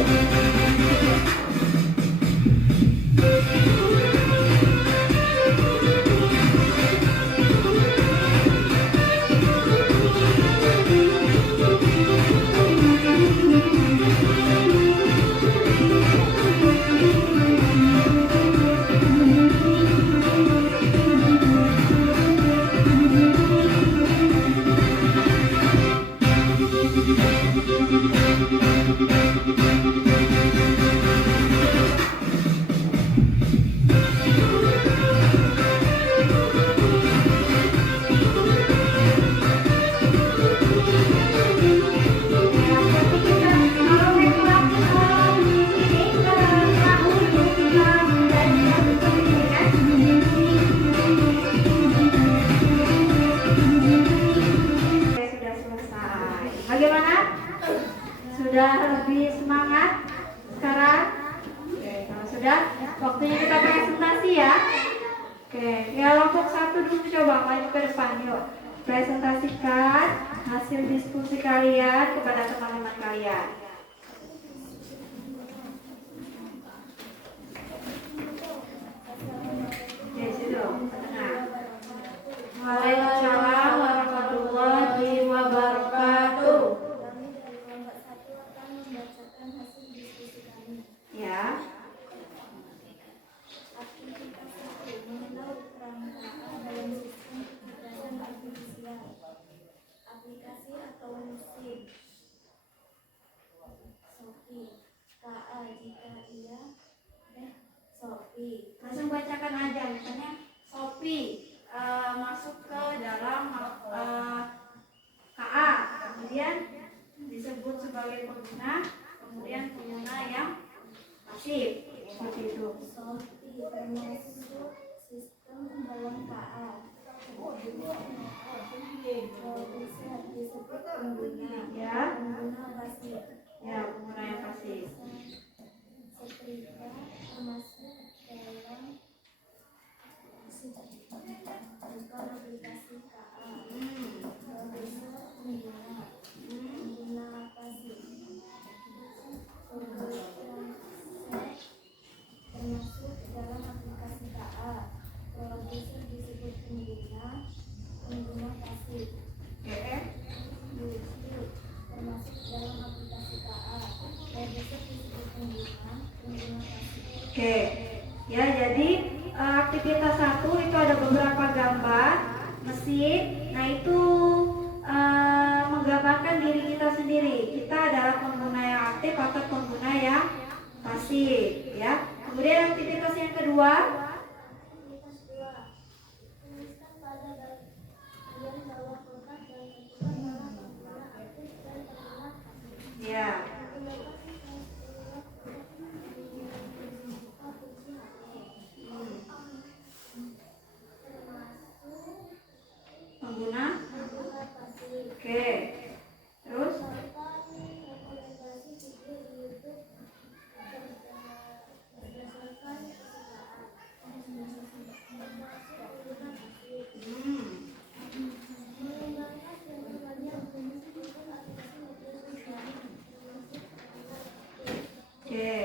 Bagaimana? Sudah lebih semangat sekarang? Oke, kalau sudah, waktunya kita presentasi ya. Oke, ya kelompok 1 dulu coba maju ke depan yuk. Presentasikan hasil diskusi kalian kepada teman-teman kalian. Ya, situ, ke tengah. Waalaikumsalam warahmatullahi wabarakatuh. Kami dari kelompok 1 akan membacakan hasil diskusi kami. Ya. Aktivitas 1. Mengenal peran KA dalam sistem kecerdasan artifisial. Aplikasi atau musik. Sophie. KA jika ia Sophie. Langsung bacakan aja, misalnya Sophie masuk ke dalam KA, kemudian disebut sebagai pengguna, kemudian pengguna yang pasif, seperti itu. Sophie termasuk sistem dalam KA. Bisa disebut pengguna. Ya, Pengguna pasif. ya pengguna yang pasif. Setrika termasuk dalam bukan aplikasi KA. Produser pengguna. Pengguna pasif. Pembeli transaksi termasuk dalam aplikasi KA. Produser disebut pengguna. Pengguna pasif. YouTube termasuk dalam aplikasi KA. Produser disebut pengguna. Pengguna pasif. Oke, ya jadi aktivitas 1 itu ada beberapa gambar mesin. Nah itu menggambarkan diri kita sendiri. Kita adalah pengguna yang aktif atau pengguna yang pasif, ya. Kemudian aktivitas yang kedua, Aktivitas 2. Tuliskan pada bagian bawah kotak dan tentukan mana pengguna aktif dan pengguna pasif. ya. Pengguna, oke. Terus, Rekomendasi video di YouTube berdasarkan kesukaan. Termasuk pengguna pasif. Mengembangkan dan berbanyak menggunakan aplikasi media sosial. oke.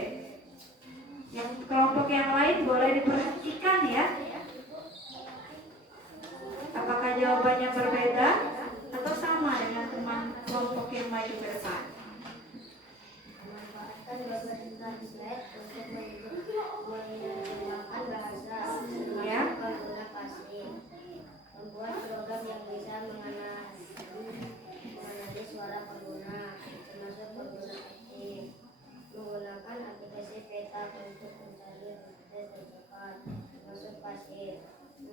Yang kelompok yang lain boleh diperhatikan ya. Apakah jawabannya berbeda atau sama dengan teman kelompok yang maju ke depan? Memanfaatkan beberapa slide untuk menerjemahkan bahasa Ya. pengguna pasif. Membuat program yang bisa mengenali suara pengguna.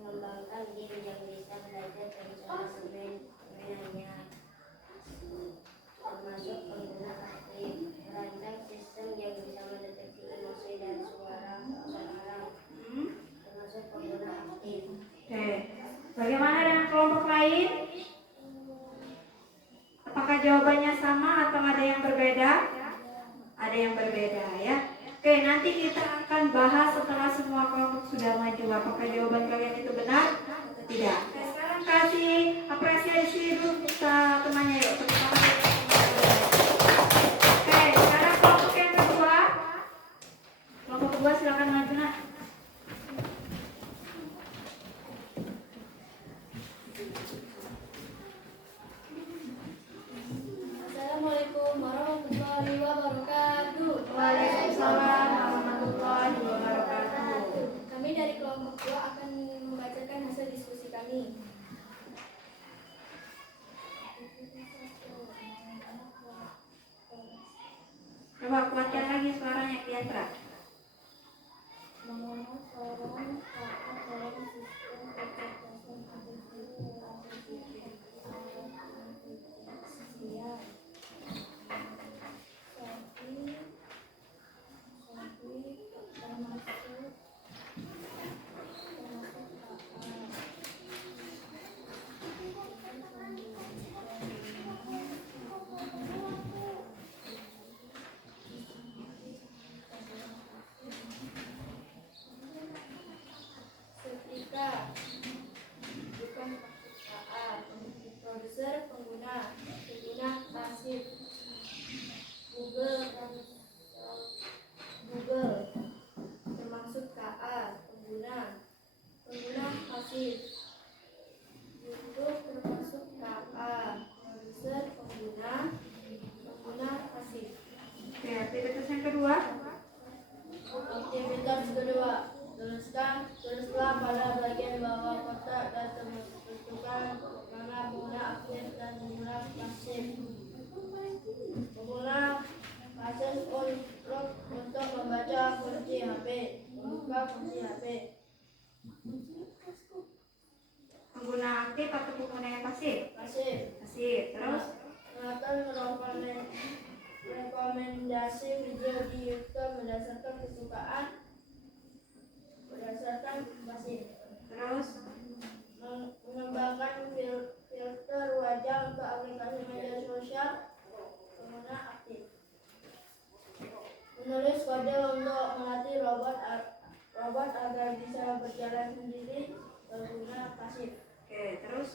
mengembangkan game yang bisa belajar dari cara permainannya, termasuk pengguna aktif, merancang sistem yang bisa mendeteksi emosi dan suara seseorang, termasuk pengguna aktif. Oke. Bagaimana dengan kelompok lain? Apakah jawabannya sama atau ada yang berbeda? Ada yang berbeda ya. Oke, nanti kita akan bahas setelah semua kelompok sudah maju. Apakah jawaban kalian itu benar atau tidak? Oke, sekarang kasih apresiasi dulu kita temannya yuk. Oke, sekarang kelompok yang kedua. Kelompok kedua silakan maju nak. Assalamualaikum warahmatullahi wabarakatuh. Waalaikumsalam warahmatullahi wabarakatuh. Kami dari kelompok 2 akan membacakan hasil diskusi kami. Coba kuatkan lagi suaranya Kiandra. Mengenai peran KA dalam sistem kecerdasan artifisial setrika bukan KA, produser pengguna pasif, Google termasuk KA, pengguna pasif, YouTube termasuk KA, produser pengguna pasif. Oke, aktivitas yang kedua. Aktivitas kedua, tulislah pada bagian bawah kotak dan tentukan mana pengguna aktif dan pengguna pasif. Pengguna pasif untuk membaca kunci HP, membuka kunci HP. Pengguna aktif atau pengguna yang pasif? Pasif. Pasif. Terus Menonton rekomendasi video di YouTube berdasarkan pasif. terus Mengembangkan filter wajah untuk aplikasi media sosial, pengguna aktif. Menulis kode untuk melatih robot agar bisa berjalan sendiri, pengguna pasif. oke, terus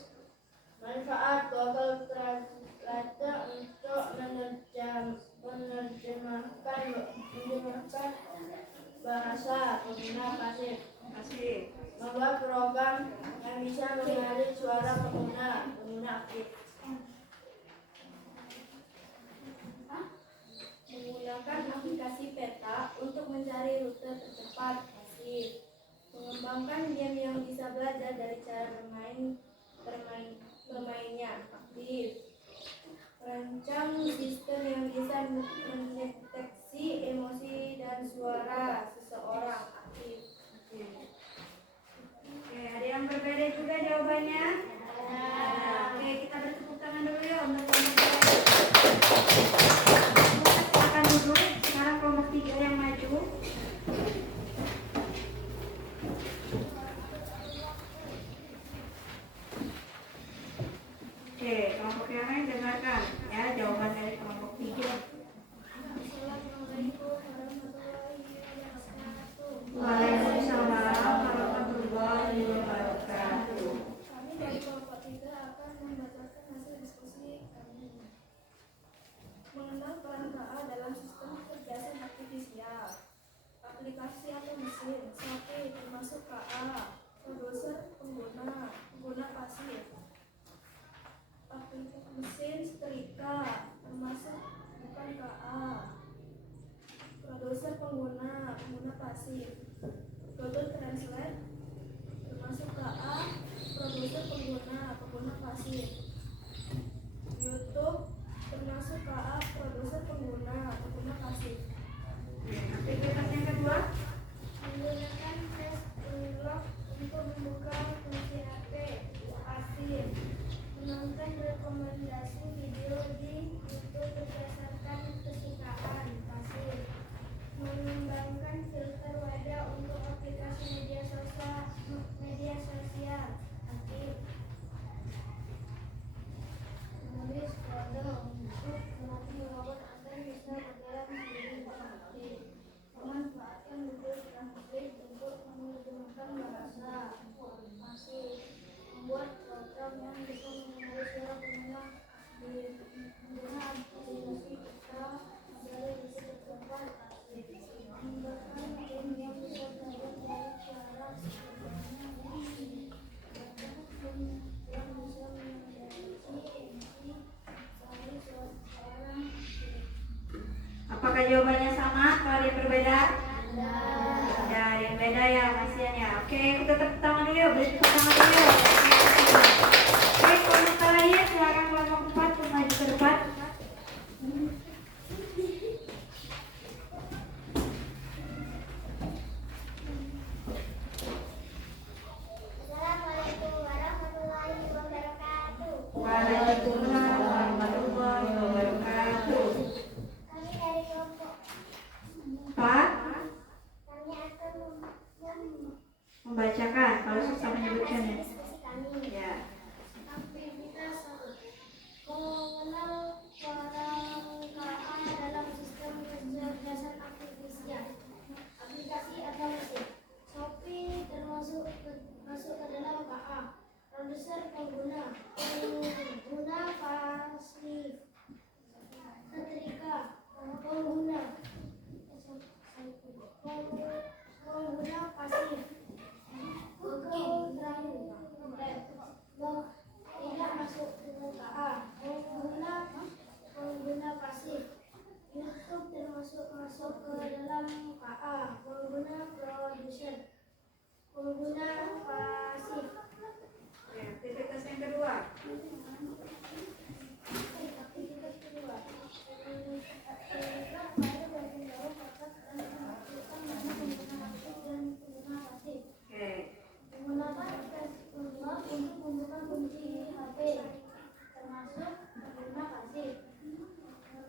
Manfaat Google Translate untuk menerjemahkan bahasa, pengguna pasif. pasif. Membuat program yang bisa mengenali suara pengguna aktif. Menggunakan aplikasi peta untuk mencari rute tercepat, pasif. Mengembangkan game yang bisa belajar dari cara bermainnya, aktif. Merancang sistem yang bisa mendeteksi emosi dan suara seseorang, aktif. Oke, ada yang berbeda juga jawabannya? Ada. Oke, kita bertepuk tangan dulu ya untuk kelompok kedua. Silakan duduk. Sekarang kelompok 3 yang maju. Oke, kelompok yang lain dengarkan ya jawaban dari kelompok 3. Assalamualaikum warahmatullahi wabarakatuh. Waalaikumsalam warahmatullahi wabarakatuh. Kami dari kelompok 3 akan membacakan hasil diskusi kami. Mengenal peran KA dalam sistem kecerdasan artifisial. Aplikasi atau mesin, 1. Termasuk KA, produser pengguna pasif. Aplikasi mesin setrika, termasuk bukan KA, produser pengguna pasif. Google Translate termasuk KA, produser pengguna pasif. YouTube termasuk KA, produser pengguna pasif. Aktivitas yang kedua. Menggunakan tes log untuk membuka bahasa. Masih membuat program yang bisa mengenali suara pengguna di pengguna aplikasi kita dari isi tertempat. Menggunakan game yang bisa belajar dari suara yang bisa mendeteksi emisi dari seorang. Apakah jawabannya sama atau ada yang berbeda? Ada yang beda ya, kasihan ya. Oke, kita tepuk tangan dulu yuk, beri tepuk tangan dulu yuk. Oke, kelompok lain silakan kelompok 4 maju ke depan. Assalamualaikum warahmatullahi wabarakatuh. Waalaikumsalam warahmatullahi wabarakatuh. Kami dari kelompok 4 kami akan membacakan kalau susah menyebutkannya. diskusi kami. Ya. Aktivitas 1. Mengenal perangkaan dalam sistem kecerdasan artifisial. Aplikasi atau mesin. Shopee masuk ke dalam KA. Produser pengguna pasif. Setrika pengguna pasif. Google Drive tidak masuk ke KA. Pengguna pasif. YouTube termasuk masuk ke dalam KA. Pengguna produser. Pengguna pasif. Ya, aktivitas yang kedua. Aktivitas kedua. Pada bagian bawah kotak dan menentukan mana pengguna aktif dan pengguna pasif. Oke. Menggunakan aplikasi penjual untuk membuka kunci HP, termasuk pengguna pasif.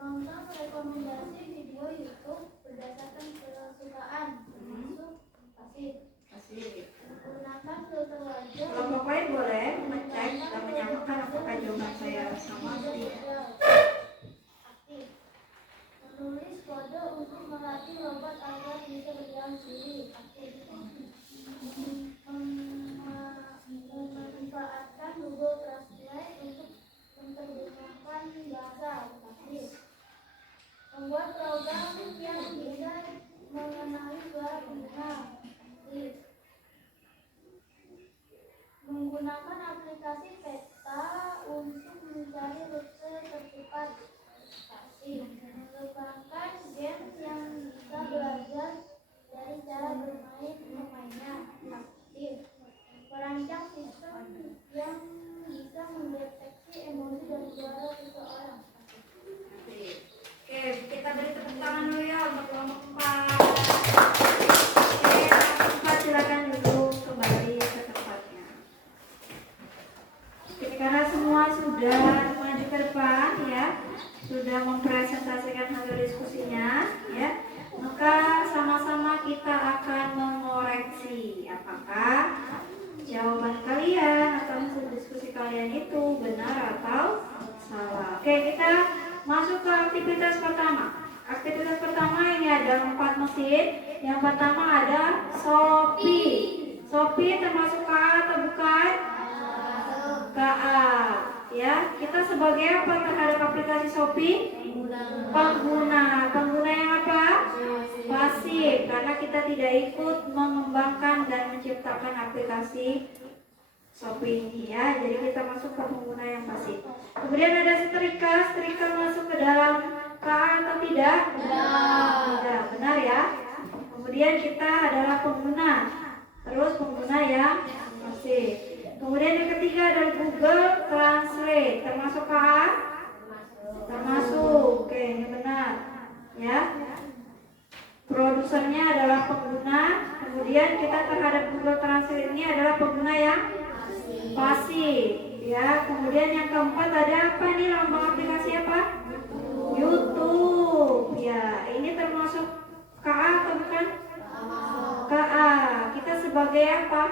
Menonton rekomendasi video YouTube berdasarkan kesukaan, termasuk pasif. Kasih. Menggunakan filter wajah. Kelompok lain boleh mengecek dan menyamakan apakah jawaban saya sama atau tidak. Aktif. Menulis kode untuk melatih robot agar bisa berjalan sendiri. Aktif. Memanfaatkan Google Translate untuk menerjemahkan bahasa. Aktif. Membuat program yang bisa mengenali suara pengguna. Aktif. Menggunakan aplikasi peta untuk mencari rute tercepat. Pasif. Mengembangkan game yang bisa belajar dari cara bermain pemainnya. Aktif. Merancang sistem yang bisa mendeteksi emosi dan suara seseorang. Oke, kita beri tepuk tangan dulu ya untuk kelompok 4. Oke, kelompok 4 silakan duduk kembali ke tempatnya. Oke, karena semua sudah maju ke depan ya, sudah mempresentasikan hasil diskusinya ya, maka sama-sama kita akan mengoreksi apakah jawaban kalian atau hasil diskusi kalian itu benar atau salah. Oke, kita masuk ke aktivitas pertama. Aktivitas pertama ini ada 4 mesin. Yang pertama ada Shopee. Shopee termasuk KA atau bukan? KA. Ya, kita sebagai apa terhadap aplikasi Shopee? Pengguna. Pengguna yang apa? Pasif. Karena kita tidak ikut mengembangkan dan menciptakan aplikasi Shopee ini ya. Jadi kita masuk ke pengguna yang pasif. Kemudian ada setrika. Setrika masuk ke dalam KA atau tidak? Tidak. Benar ya. Kemudian kita adalah pengguna. Terus pengguna yang pasif. Kemudian yang ketiga ada Google Translate. Termasuk KA? Termasuk. Oke, ini benar. Ya. Produsernya adalah pengguna. Kemudian kita terhadap Google Translate ini adalah pengguna yang pasif. Ya. Kemudian yang keempat ada apa nih, lambang aplikasi apa? YouTube. Ya, ini termasuk KA atau bukan? KA. Kita sebagai apa?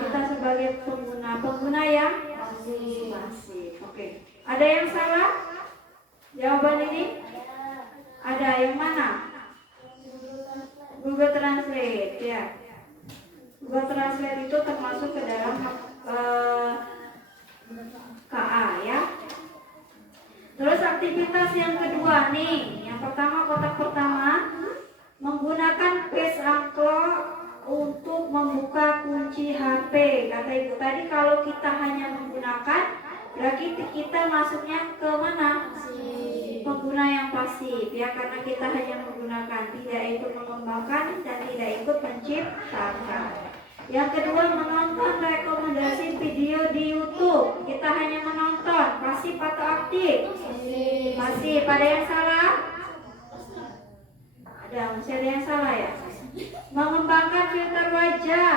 Kita sebagai pengguna. Pengguna yang pasif. Oke. Ada yang salah? Jawaban ini? Ada. Yang mana? Google Translate. Ya. Google Translate itu termasuk ke dalam KA ya. Terus aktivitas yang kedua nih, yang pertama kotak pertama menggunakan paste unlock untuk membuka kunci HP. Kata ibu tadi kalau kita hanya menggunakan berarti kita masuknya ke mana? Pengguna yang pasif ya, karena kita hanya menggunakan, tidak ikut mengembangkan dan tidak ikut menciptakan. Yang kedua menonton rekomendasi video di YouTube. Kita hanya menonton, pasif atau aktif? Pasif. Ada yang salah? Masih ada yang salah ya. Mengembangkan filter wajah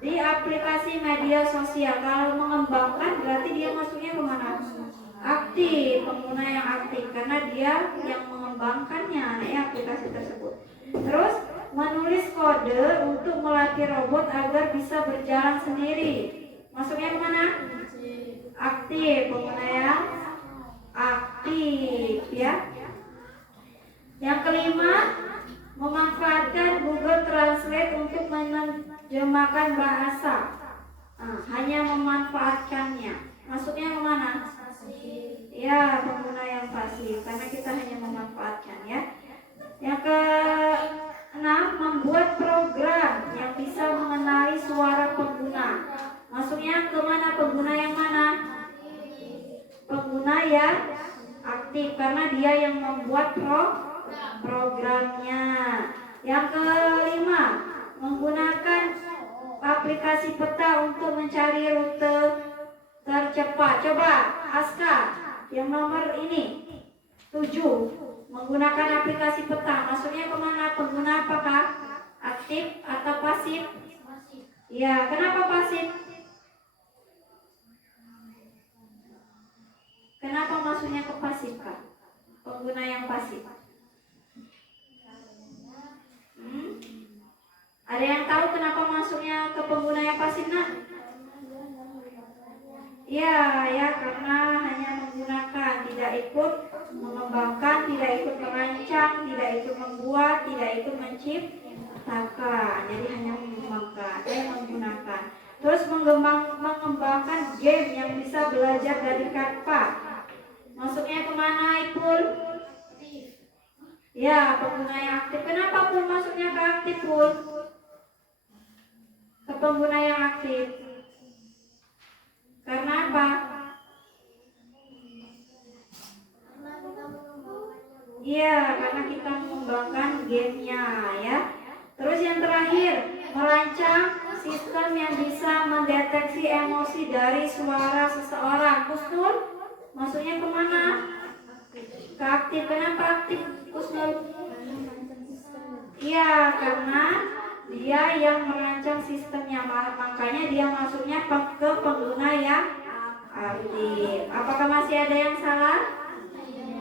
di aplikasi media sosial. Kalau mengembangkan berarti dia masuknya kemana? Aktif, pengguna yang aktif, karena dia yang mengembangkannya ya, aplikasi tersebut. Terus menulis kode untuk melatih robot agar bisa berjalan sendiri. Masuknya kemana? Aktif, pengguna yang aktif ya. Yang kelima, memanfaatkan Google Translate untuk menerjemahkan bahasa. Hanya memanfaatkannya. Masuknya kemana? Ya, pengguna yang pasif, karena kita hanya memanfaatkan ya. Yang keenam, membuat program yang bisa mengenali suara pengguna. Masuknya kemana? Pengguna yang mana? Pengguna yang aktif, karena dia yang membuat programnya. Yang kelima, menggunakan aplikasi peta untuk mencari rute tercepat. Coba Aska, yang nomor ini 7, menggunakan aplikasi peta. Maksudnya kemana? Pengguna apakah? Aktif atau pasif? Ya, kenapa pasif? Kenapa masuknya ke pasif, Kak? Pengguna yang pasif. Ada yang tahu kenapa masuknya ke pengguna yang pasif, nak? Ya, karena hanya menggunakan, tidak ikut mengembangkan, tidak ikut merancang, tidak ikut membuat, tidak ikut menciptakan. Jadi hanya mengembangkan, menggunakan. Terus mengembangkan game yang bisa belajar dari Canva. Masuknya kemana, Ipul? Ya, pengguna yang aktif. Kenapa Pul masuknya ke aktif, Pul? Ke pengguna yang aktif. Karena apa? Iya, karena kita mengembangkan gamenya ya. Terus yang terakhir, merancang sistem yang bisa mendeteksi emosi dari suara seseorang. Kusnul, maksudnya kemana? Ke aktif. Kenapa aktif, Kusnul? Iya, karena dia yang merancang sistemnya, makanya dia masuknya ke pengguna yang aktif. Apakah masih ada yang salah?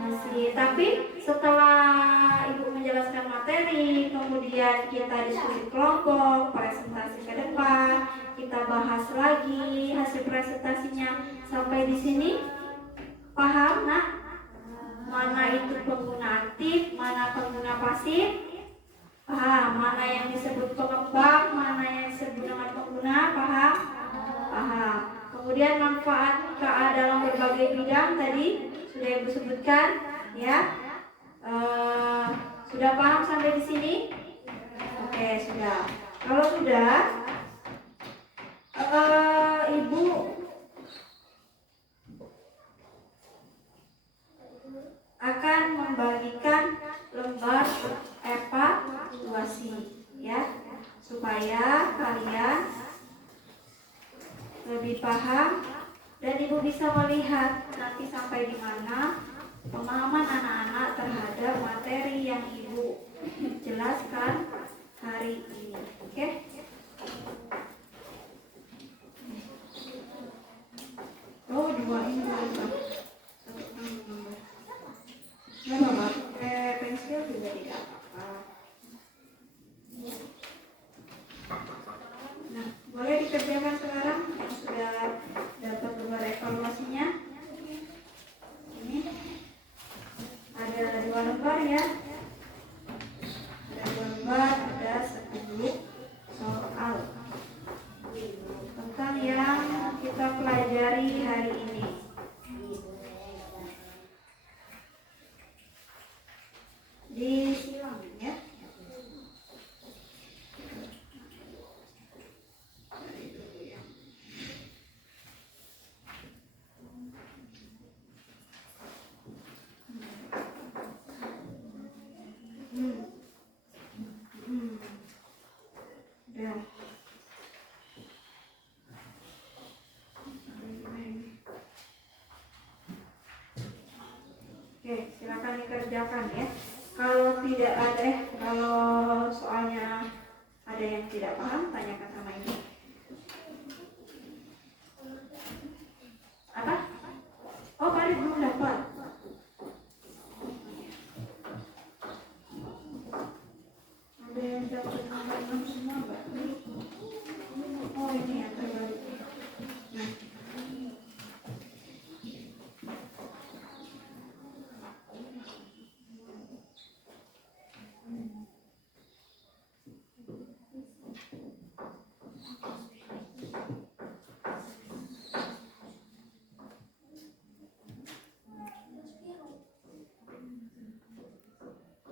Masih. Tapi setelah Ibu menjelaskan materi, kemudian kita diskusi kelompok, presentasi ke depan, kita bahas lagi hasil presentasinya. Sampai di sini paham, nak? Mana itu pengguna aktif, mana pengguna pasif? Paham? Mana yang disebut pengembang, mana yang disebut dengan pengguna? Paham? Paham. Kemudian manfaat KA dalam berbagai bidang tadi sudah Ibu sebutkan ya. Sudah paham sampai di sini? Oke, sudah. Kalau sudah, Ibu akan membagikan lembar evaluasi ya, supaya kalian lebih paham dan Ibu bisa melihat nanti sampai di mana pemahaman anak-anak terhadap materi yang Ibu jelaskan hari ini. Oke? Oh, dua ini berubah. Nggak apa-apa, pakai pensil juga tidak apa-apa. Nah, boleh dikerjakan sekarang yang sudah dapat lembar evaluasinya. Ini ada 2 lembar ya. Ada 2 lembar, ada 10 soal. akan dikerjakan ya. Kalau tidak ada, kalau soalnya ada yang tidak paham, tanyakan sama ibu. Apa? Oh, Farid belum dapat. Ada yang dapat nomor 6 semua nggak? Oh, ini yang terbaru. Nah.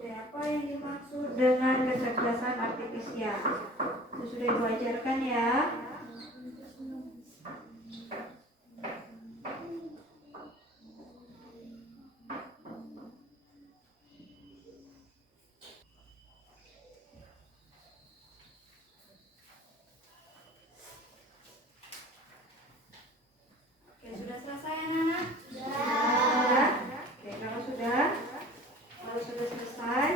Ya, apa yang dimaksud dengan kecerdasan artifisial? Itu sudah Ibu ajarkan ya. Oke, sudah selesai anak-anak? Sudah? Oke, kalau sudah selesai,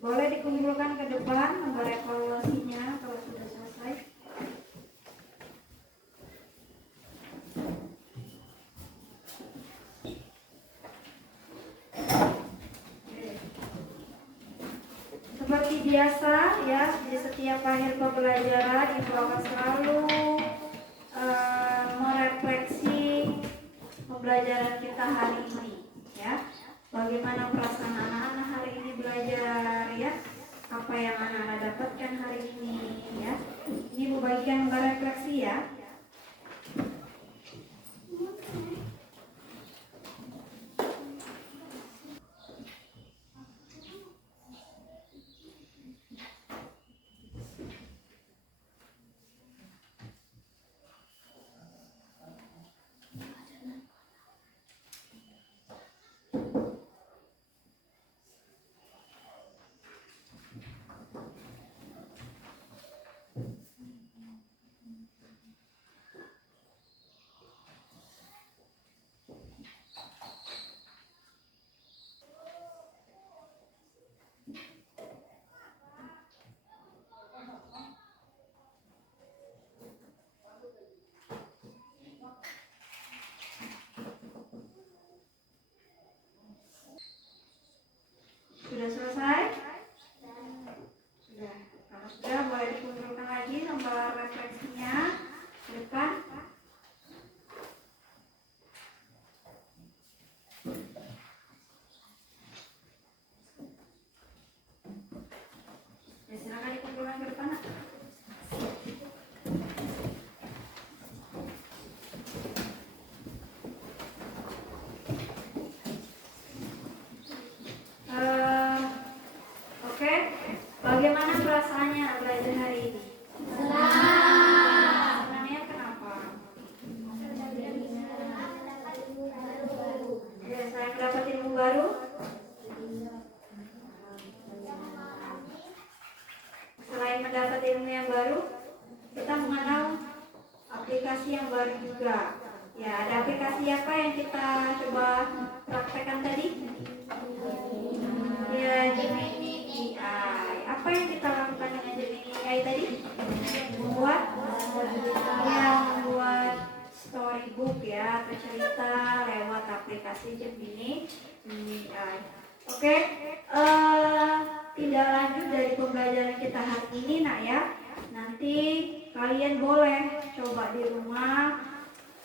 boleh dikumpulkan ke depan nomor evaluasinya kalau sudah selesai. Seperti biasa ya, di setiap akhir pembelajaran Ibu akan selalu merefleksi pembelajaran kita hari ini ya. Bagaimana perasaan anak-anak hari ini belajar ya? Apa yang anak-anak dapatkan hari ini ya? Ini Ibu bagikan merefleksi ya. Sudah selesai? Sudah. Kalau sudah, boleh dikumpulkan lagi nomor refleksinya ke depan. Ya, silakan dikumpulkan ke depan. Oke, bagaimana perasaannya belajar hari ini? Senangnya kenapa? Ya, saya mendapat ilmu baru. Selain mendapat ilmu yang baru, kita mengenal aplikasi yang baru juga. Ya, ada aplikasi apa yang kita coba praktekkan tadi? Ya, Gemini AI. Apa yang kita lakukan dengan Gemini AI tadi? Membuat storybook ya, atau cerita lewat aplikasi Gemini AI. Oke, tidak lanjut dari pembelajaran kita hari ini nak ya. Nanti kalian boleh coba di rumah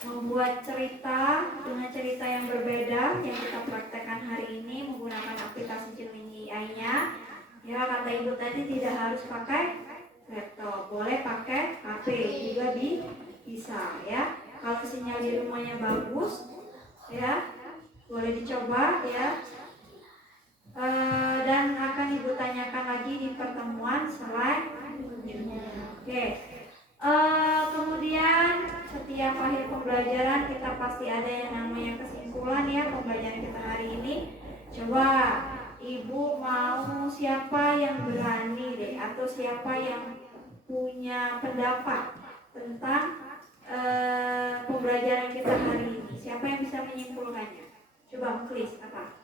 membuat cerita dengan cerita yang berbeda yang kita praktekkan hari ini menggunakan aplikasi Gemini AI-nya. Ya, kata ibu tadi tidak harus pakai laptop, boleh pakai HP juga bisa ya. Kalau sinyal di rumahnya bagus ya, boleh dicoba ya. Dan akan ibu tanyakan lagi di pertemuan selanjutnya. Oke. Kemudian setiap akhir pembelajaran kita pasti ada yang namanya kesimpulan ya pembelajaran kita hari ini. Coba ibu mau siapa yang berani deh atau atau siapa yang punya pendapat tentang pembelajaran kita hari ini? Siapa yang bisa menyimpulkannya? Coba Muklis, apa?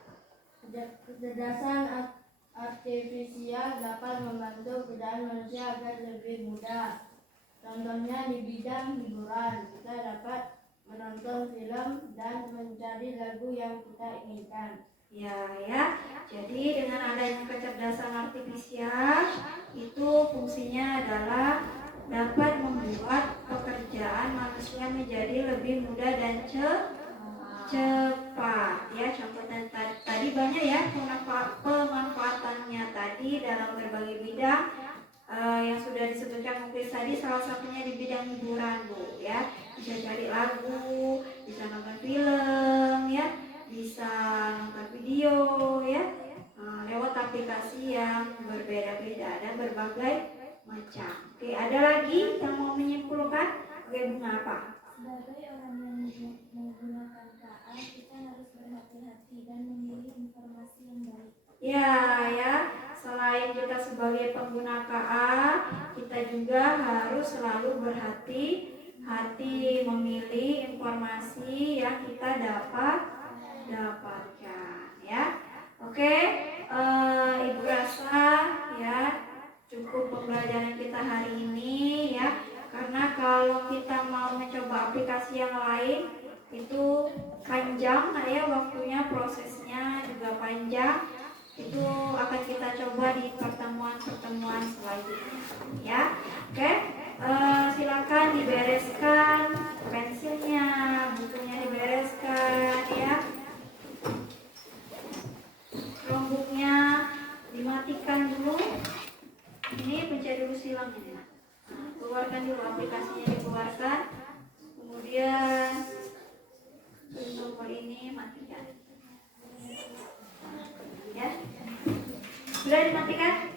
Kecerdasan artifisial dapat membantu pekerjaan manusia agar lebih mudah. Contohnya di bidang hiburan, kita dapat menonton film dan mencari lagu yang kita inginkan. Ya. Jadi dengan adanya kecerdasan artifisial itu fungsinya adalah dapat membuat pekerjaan manusia menjadi lebih mudah dan cepat. Ya, contoh tadi banyak ya pemanfaatannya tadi dalam berbagai bidang yang sudah disebutkan mungkin tadi, salah satunya di bidang hiburan Bu ya, bisa cari lagu, bisa nonton film ya, bisa nonton video ya, lewat aplikasi yang berbeda-beda dan berbagai macam. Oke, ada lagi yang mau menyimpulkan? Oke, Bunga apa? Sebagai orang yang menggunakan KA, kita harus berhati-hati dan memilih informasi yang baik. Ya, selain kita sebagai pengguna KA, kita juga harus selalu berhati-hati memilih informasi yang kita dapatkan ya. Oke, Ibu rasa ya cukup pembelajaran kita hari ini ya, karena kalau kita mau mencoba aplikasi yang lain itu panjang ya, waktunya, prosesnya juga panjang. Itu akan kita coba di pertemuan selanjutnya ya. Oke, silakan dibereskan pensilnya, bukunya dibereskan ya, Chromebooknya dimatikan dulu. Ini pencet dulu silangnya, keluarkan dulu aplikasinya, dikeluarkan, kemudian tombol ini matikan ya. Sudah dimatikan?